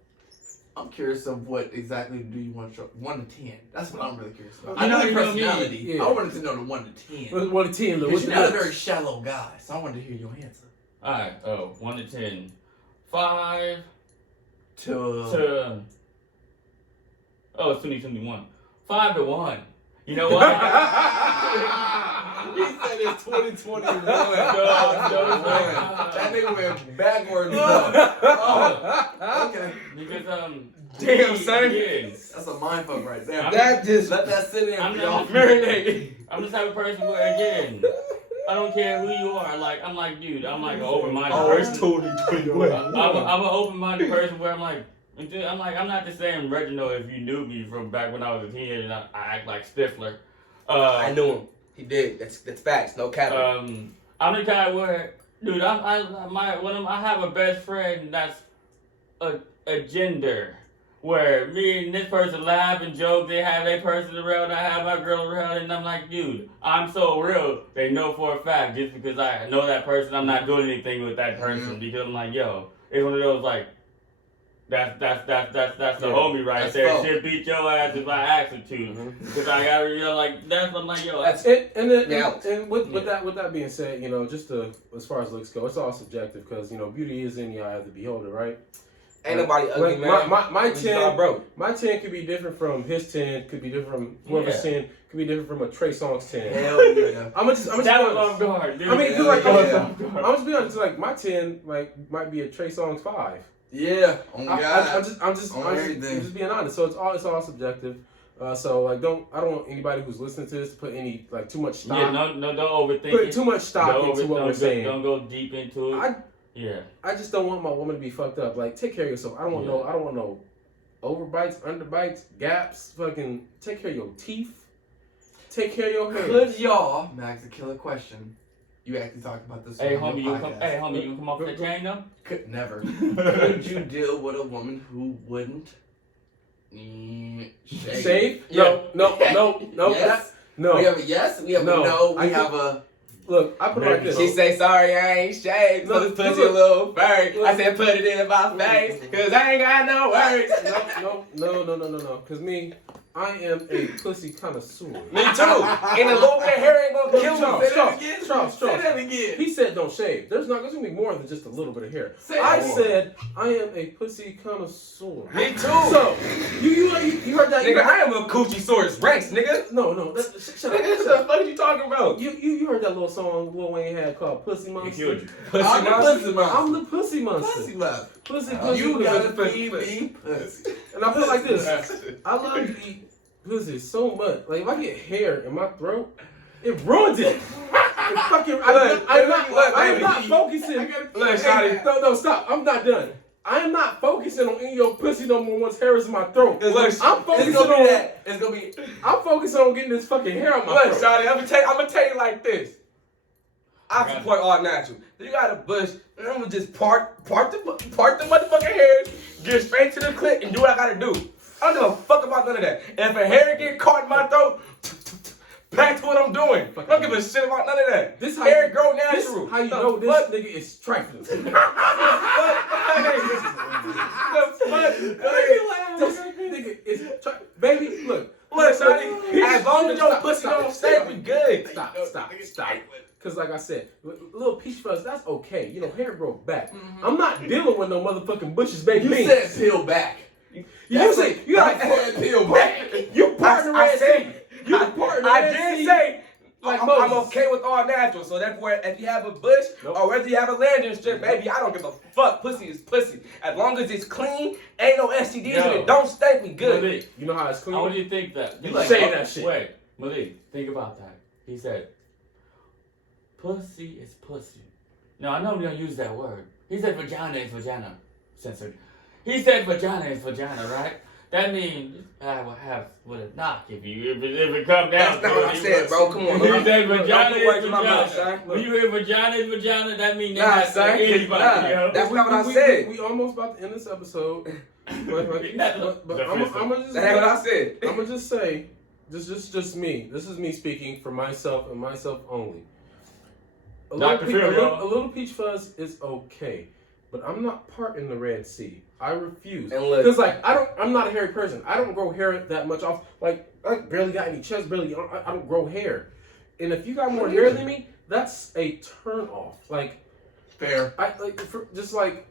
I'm curious of what exactly do you want to show? 1 to 10. That's what I'm really curious about. You I know know your me. personality. Yeah. I wanted to know the 1 to 10. What a 10? Because What's you're the not a next? very shallow guy, so I wanted to hear your answer. Alright, 1 to 10. 5 To to, it's 2021. 5 to 1. You know what? he said it's 2021. No, That nigga went backwards. Okay. because, Damn, son. again, That's a mindfuck right there. that just Let that sit in. I'm for not- y'all. marinate. I'm just type of person where, again, I don't care who you are. Like, I'm like, dude, I'm like an open-minded person. 2021. I'm an open-minded person where I'm like, I'm not just saying Reginald if you knew me from back when I was a teenager and I act like Stifler. I knew him. He did. That's facts. No cap. I'm the guy where, dude, I have a best friend that's a gender. Where me and this person laugh and joke, they have their person around, I have my girl around, and I'm like, dude, I'm so real. They know for a fact, just because I know that person, I'm not doing anything with that person, because I'm like, yo, it's one of those, like, That's the Yeah, homie right that's there. dope. She'll beat your ass if I ask her to. Mm-hmm. Cause I got like that's I'm like yo. That's And then Yeah. and with that being said, just as far as looks go, it's all subjective because beauty is in the eye of the beholder, right? Ain't nobody ugly, Like, man. my We start 10, broke. my 10 could be different from his 10, could be different from whoever's Yeah. 10, could be different from a Trey Songz 10. Hell yeah. I'm just that be was honest. off guard, dude. I mean, Yeah, cause like, yeah. I'm just be honest. Like my 10, might be a Trey Songz 5. Yeah. Oh my God. I'm just being honest. So it's all subjective. So I don't want anybody who's listening to this to put any too much stock. Yeah, don't overthink Put it. too much stock into what we're saying. Don't go deep into it. I just don't want my woman to be fucked up. Like, take care of yourself. I don't want no overbites, underbites, gaps. Fucking take care of your teeth. Take care of your hair. Could y'all, Max, a killer question. You actually talked about this. Hey on homie, your you podcast. come off the chain though? Could never. Could you deal with a woman who wouldn't Shave? Yeah. No. Yes. No. We have a yes. We have No. a no. I We have a. Look, I put it like this. She say, sorry, I ain't shaved, so No, this pussy look. a little furry. Look. I said, put it in my face, cause I ain't got no words. No. Cause me, I am a pussy connoisseur. Me too. And a little bit of hair ain't gonna kill me. Charles. Say that again. He said don't shave. There's gonna be more than just a little bit of hair. Say I more. said I am a pussy connoisseur. Me too. So you heard that? Nigga, I am a coochie source Rex, nigga. No. Shut up. Nigga, what the fuck are you talking about? You heard that little song Lil Wayne had called Pussy He Monster? killed you. Pussy I'm the monster. pussy monster. I'm the pussy monster. Pussy love. Pussy. You gotta pussy. feed me pussy. And I feel like this. I love to eat pussy so much. Like if I get hair in my throat, it ruins it. I'm not focusing. Look, shawty. No, stop. I'm not done. I'm not focusing on eating your pussy no more once hair is in my throat. Look, I'm It's focusing gonna be on that. It's gonna be. I'm focusing on getting this fucking hair out my Look, throat. shawty, I'm gonna tell you like this. I support all natural. You got a bush, and I'm gonna just part the motherfucking hairs, get straight to the clit, and do what I gotta do. I don't give a fuck about none of that. And if a hair get caught in my throat, back to what I'm doing. I don't give a shit about none of that. This how hair you- grow This natural. how you The know this fuck? nigga is trifling. The fuck? This nigga is baby. Look, Look, shawty, as long as your pussy don't stay, we good. Stop. Because like I said, little peach fuzz, that's okay. Hair grow back. I'm not dealing with no motherfucking bushes, baby. You said peel back. You say you got said peel back. You part in the I Red said- Sea. You part in the I Red did Sea. say like I'm Moses. okay with all natural. So therefore, if you have a bush Nope. or whether you have a landing strip, baby, I don't give a fuck. Pussy is pussy. As long as it's clean, ain't no STDs in it. Don't stink me good. Malik, You know how it's clean? how do you think that? You say that shit. Wait, Malik, think about that. He said, pussy is pussy. No, I know we don't use that word. He said vagina is vagina. Censored. He said vagina is vagina, right? That means I will have with a knock if it come down. That's not what I said, bro. Come on. He Don't said put vagina words is in my mouth, vagina. son. When you hear vagina is vagina, that means Nah, son. anybody. Nah. You know? That's not what I said. We almost about to end this episode. But The I'm first gonna just. That ain't what I said. I'm gonna just say, just me. This is me speaking for myself and myself only. A Dr. Phil, y'all. a little peach fuzz is okay, but I'm not part in the Red Sea. I refuse. And look. Because I'm not a hairy person. I don't grow hair that much off. Like I barely got any chest. Barely. I don't grow hair. And if you got more hair than me, that's a turn off. Like Fair. I like for, just like.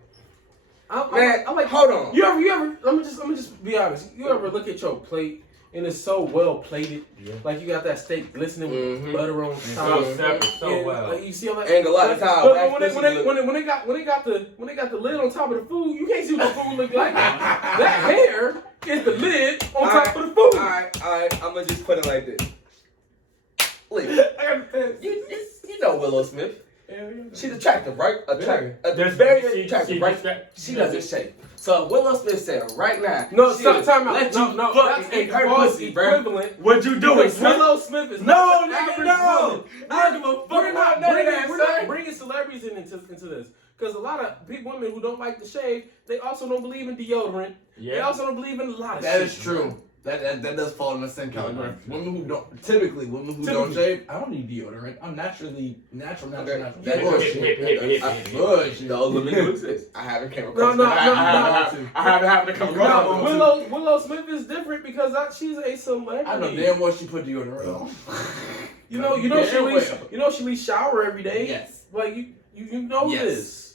Man, I like. hold on. You ever? Let me just be honest. You ever look at your plate and it's so well plated, like you got that steak glistening with butter on It's top. so separate, so And, well. like, you see all that? Ain't a lot of time. But when they got the lid on top of the food, you can't see what the food look like. That hair is the lid on top of the food. Alright, I'm gonna just put it like this. Look, you know Willow Smith. She's attractive, right? Very attractive, right? She doesn't shave. So Willow Smith said right now, No, she'll stop time out. let No, you no, fuck that's in her false pussy, bro. equivalent. What you doing, Because son? Willow Smith is No, not the nigga, average no. woman. I don't give a fuck We're about not none of bringing, that, we're not son. bringing celebrities into this. Because a lot of women who don't like to shave, they also don't believe in deodorant. They Yeah. also don't believe in a lot of That shit. is true. That does fall in the same category. Yeah. Women who don't don't shave. I don't need deodorant. I'm natural. Okay. Natural. That Bullshit. Bullshit. Those women do exist. I haven't came No, across. no, I haven't happened to come across. No, Willow Smith is different because she's a celebrity. I know damn well she put deodorant on. You know she leaves shower every day. Yes. Like you know Yes. this.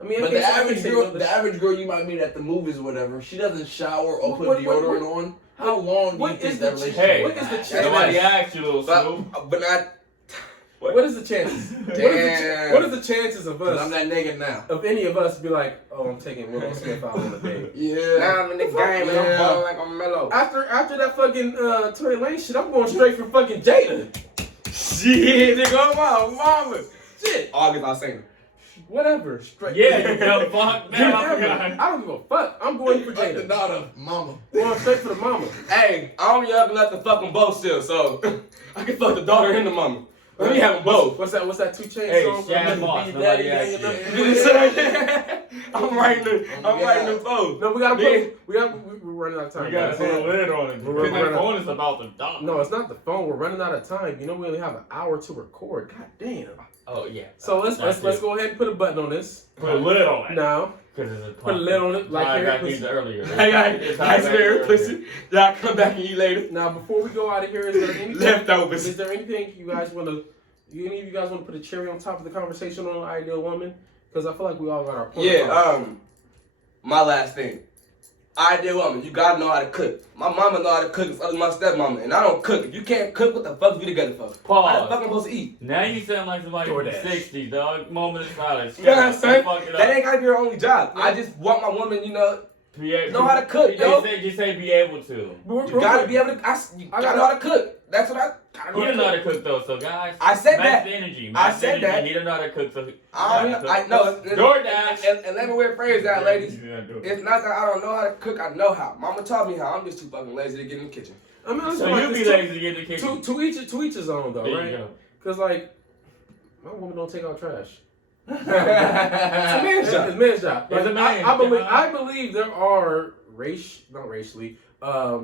I mean, But I the can't average say girl, no to- the average girl you might meet at the movies or whatever, she doesn't shower or put What- deodorant on. How long do you what think is that the- relationship? Hey, what is the lasts? chance? nobody asked you, little Snoop. But not. What is the chances? Damn. What is the chances of 'Cause I'm us, that nigga now. of any of us, be like, oh, I'm taking Willow Smith out on a date? Yeah. Now I'm in the game and I'm Yeah. balling like I'm mellow. After that fucking Tory Lane shit, I'm going straight for fucking Jada. Shit, nigga, on my mama. Shit, August, I'll say. whatever. Straight. Yeah, you dumb fuck. Man, I Whatever. forgot. I don't give a fuck. I'm going for Fuck the Jada. daughter, mama. Going straight for the mama. Hey, I'm young enough to fuck them both still, so I can fuck the daughter and the mama. Let me have them both. What's that 2 Chainz Hey, song? Shad Moss, Be nobody Daddy, asked Daddy, you. Daddy. You know what I'm saying? I'm writing them both. No, we gotta Man. we're running out of time. You gotta guys. put a lid on it. We're Because that running- phone is about to die. No, it's not the phone. We're running out of time. You know we only have an hour to record. God damn. Oh, yeah. So let's That's go ahead and put a button on this Put a lid on it. now. Because it's a Put a lid on it, like I Harry got Pussy. these earlier. I got very pussy. Y'all come back and eat later. Now before we go out of here, is there anything? Leftovers. Is there anything you guys want to? Any of you guys want to put a cherry on top of the conversation on Ideal Woman? Because I feel like we all got our point. Yeah, my last thing. Ideal woman, you gotta know how to cook. My mama know how to cook as well as my stepmama, and I don't cook. If you can't cook, what the fuck we together for? How the Pause. fuck am I supposed to eat? Now you sound like somebody from the DoorDash. 60s, dog. Moment of silence. You know what I'm saying? Fuck it That up. ain't gotta be her only job. I just want my woman, Be able know how to cook, yo. Just say be able to. you gotta be able to. You gotta know how to cook. That's what I gotta He know don't know how how to to cook though, so guys. I said match that. the energy. I Match the said energy. that. He don't know how to cook, so I know. DoorDash. And let me rephrase that, ladies. Yeah, do it. It's not that I don't know how to cook. I know how. Mama taught me how. I'm just too fucking lazy to get in the kitchen. I mean, I So feel like you be it's lazy to get in the kitchen. to each his own though, There you right? go. Because like my woman don't take out trash. It's a man's job. It's a man's job. It's a Like, man's I job. believe there are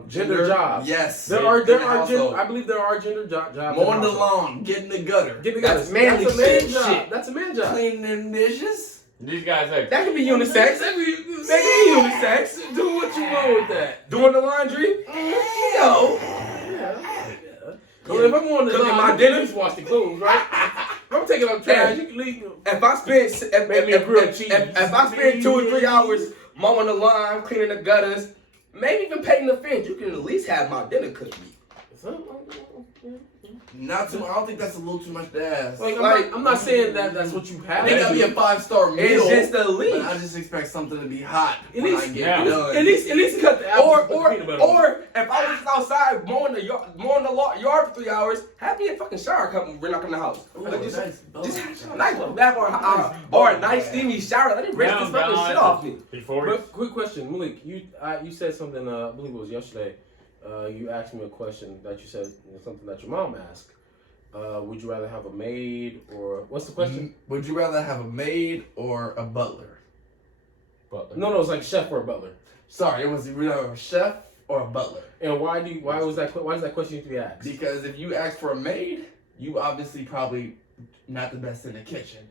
gender jobs. Yes. There are In the gender, household. I believe there are gender jobs. Mowing the lawn, getting the gutter, Get the That's guys. manly That's a man shit. job. That's a man job. cleaning them dishes. These guys are. That could be unisex. That be unisex. Do what you want with that. Doing the laundry. Yo. Yeah. Well, if I'm on the Cooking line, my you dinner. can just wash the clothes, right? If I'm taking out trash. You can leave. If I spend Make me a grilled cheese. if I spend 2 or 3 hours mowing the lawn, cleaning the gutters, maybe even painting the fence, you can at least have my dinner cooked. Not too. I don't think that's a little too much to ask. Like, Like- I'm not saying that that's what you have. I think that'd be a 5-star meal. It's just the but least. I just expect something to be hot At when least- I get Yeah. done. At least cut the apples Or with peanut butter on it. or if I was just outside mowing the yard for 3 hours, have me a fucking shower come when I come in the house. Ooh, Like, just nice. a nice little bath or a nice steamy shower. Let me rinse this fucking shit off me. Before we. But quick question, Malik. You said something. I believe it was yesterday. You asked me a question that you said something that your mom asked. Would you rather have a maid or what's the question? Would you rather have a maid or a butler? No, it's like chef or butler. Sorry, it was either a chef or a butler. And why does that question need to be asked? Because if you ask for a maid, you obviously probably not the best in the kitchen.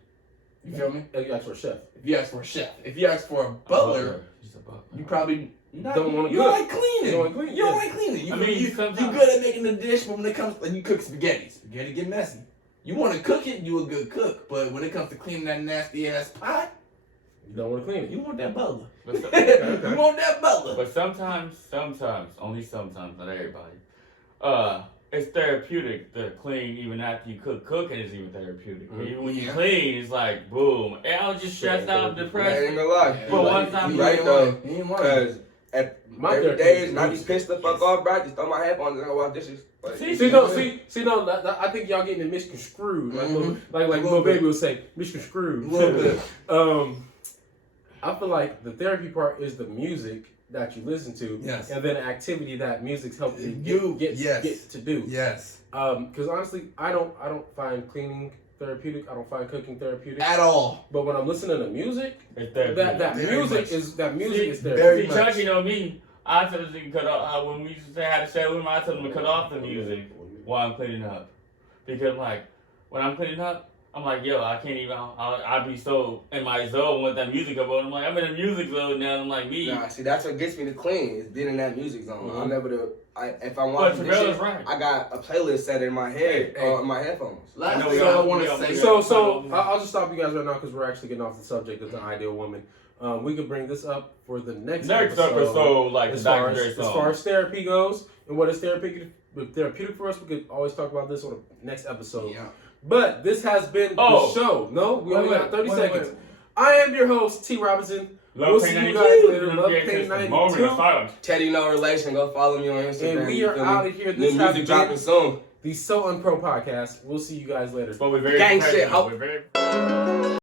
You feel me? You asked for a chef. If you ask for a chef, if you ask for a butler, Just a butler. you probably not, Don't wanna you cook. don't like cleaning. You don't like cleaning, You don't yeah. like cleaning. You, I mean, you sometimes- good at making the dish, but when it comes, like you cook spaghetti. Spaghetti get messy. You want to cook it, you a good cook. But when it comes to cleaning that nasty ass pot, You don't want to clean it. you want that butler. But, You want that butler. but sometimes, only sometimes, not everybody. It's therapeutic to clean even after you cook. Cooking is even therapeutic. Mhm. Even when you Yeah. clean, it's like boom. And I was just stressed out, I ain't depressed. gonna lie. But one time- You right though. He ain't lying. Cause at My every therapy day is and I be music. pissed the fuck off, bro. I just throw my headphones and I wash dishes. Like, See, No. I think y'all getting it misconstrued. Like, Mhm. like A Lil little Baby bit. would say, misconstrued. A little bit. I feel like the therapy part is the music that you listen to, Yes. and then activity that music's helping You- get yes. to do. Yes. Because honestly, I don't find cleaning therapeutic. I don't find cooking therapeutic. At all. But when I'm listening to music, It's therapeutic. that Very music much. is See, therapeutic. very See, much. Chuck, you know me. I told him to cut off. When we used to have to share with him, I told him to cut off the music while I'm cleaning up. Because, like, when I'm cleaning up, I'm like, yo, I can't even, I'll be so in my zone with that music up. I'm like, I'm in a music zone now. I'm like, me. Nah, see, that's what gets me to clean, is being in that music zone. Mhm. I'm able to, if I But want to do Terrell this is right. I got a playlist set in my head, Hey, in my headphones. Last know thing we I all- want we all- to say. we So I'll just stop you guys right now because we're actually getting off the subject of the ideal woman. We could bring this up for the next episode, like the as far Dr. as, Dre as song. far as therapy goes and what is therapeutic for us, we could always talk about this on the next episode. Yeah. But this has been Oh. the show. No, we only got 30 wait, seconds. wait. I am your host, T. Robinson. Love We'll Pain see you 92. guys later. Love Yeah, Pain just a 92. moment of silence. Teddy No Relation, go follow me on Instagram. And we you are feel me? out of here. New This has music dropping been soon. the So Unpro podcast. We'll see you guys later. But we're very Gang shit, professional. ho. We're very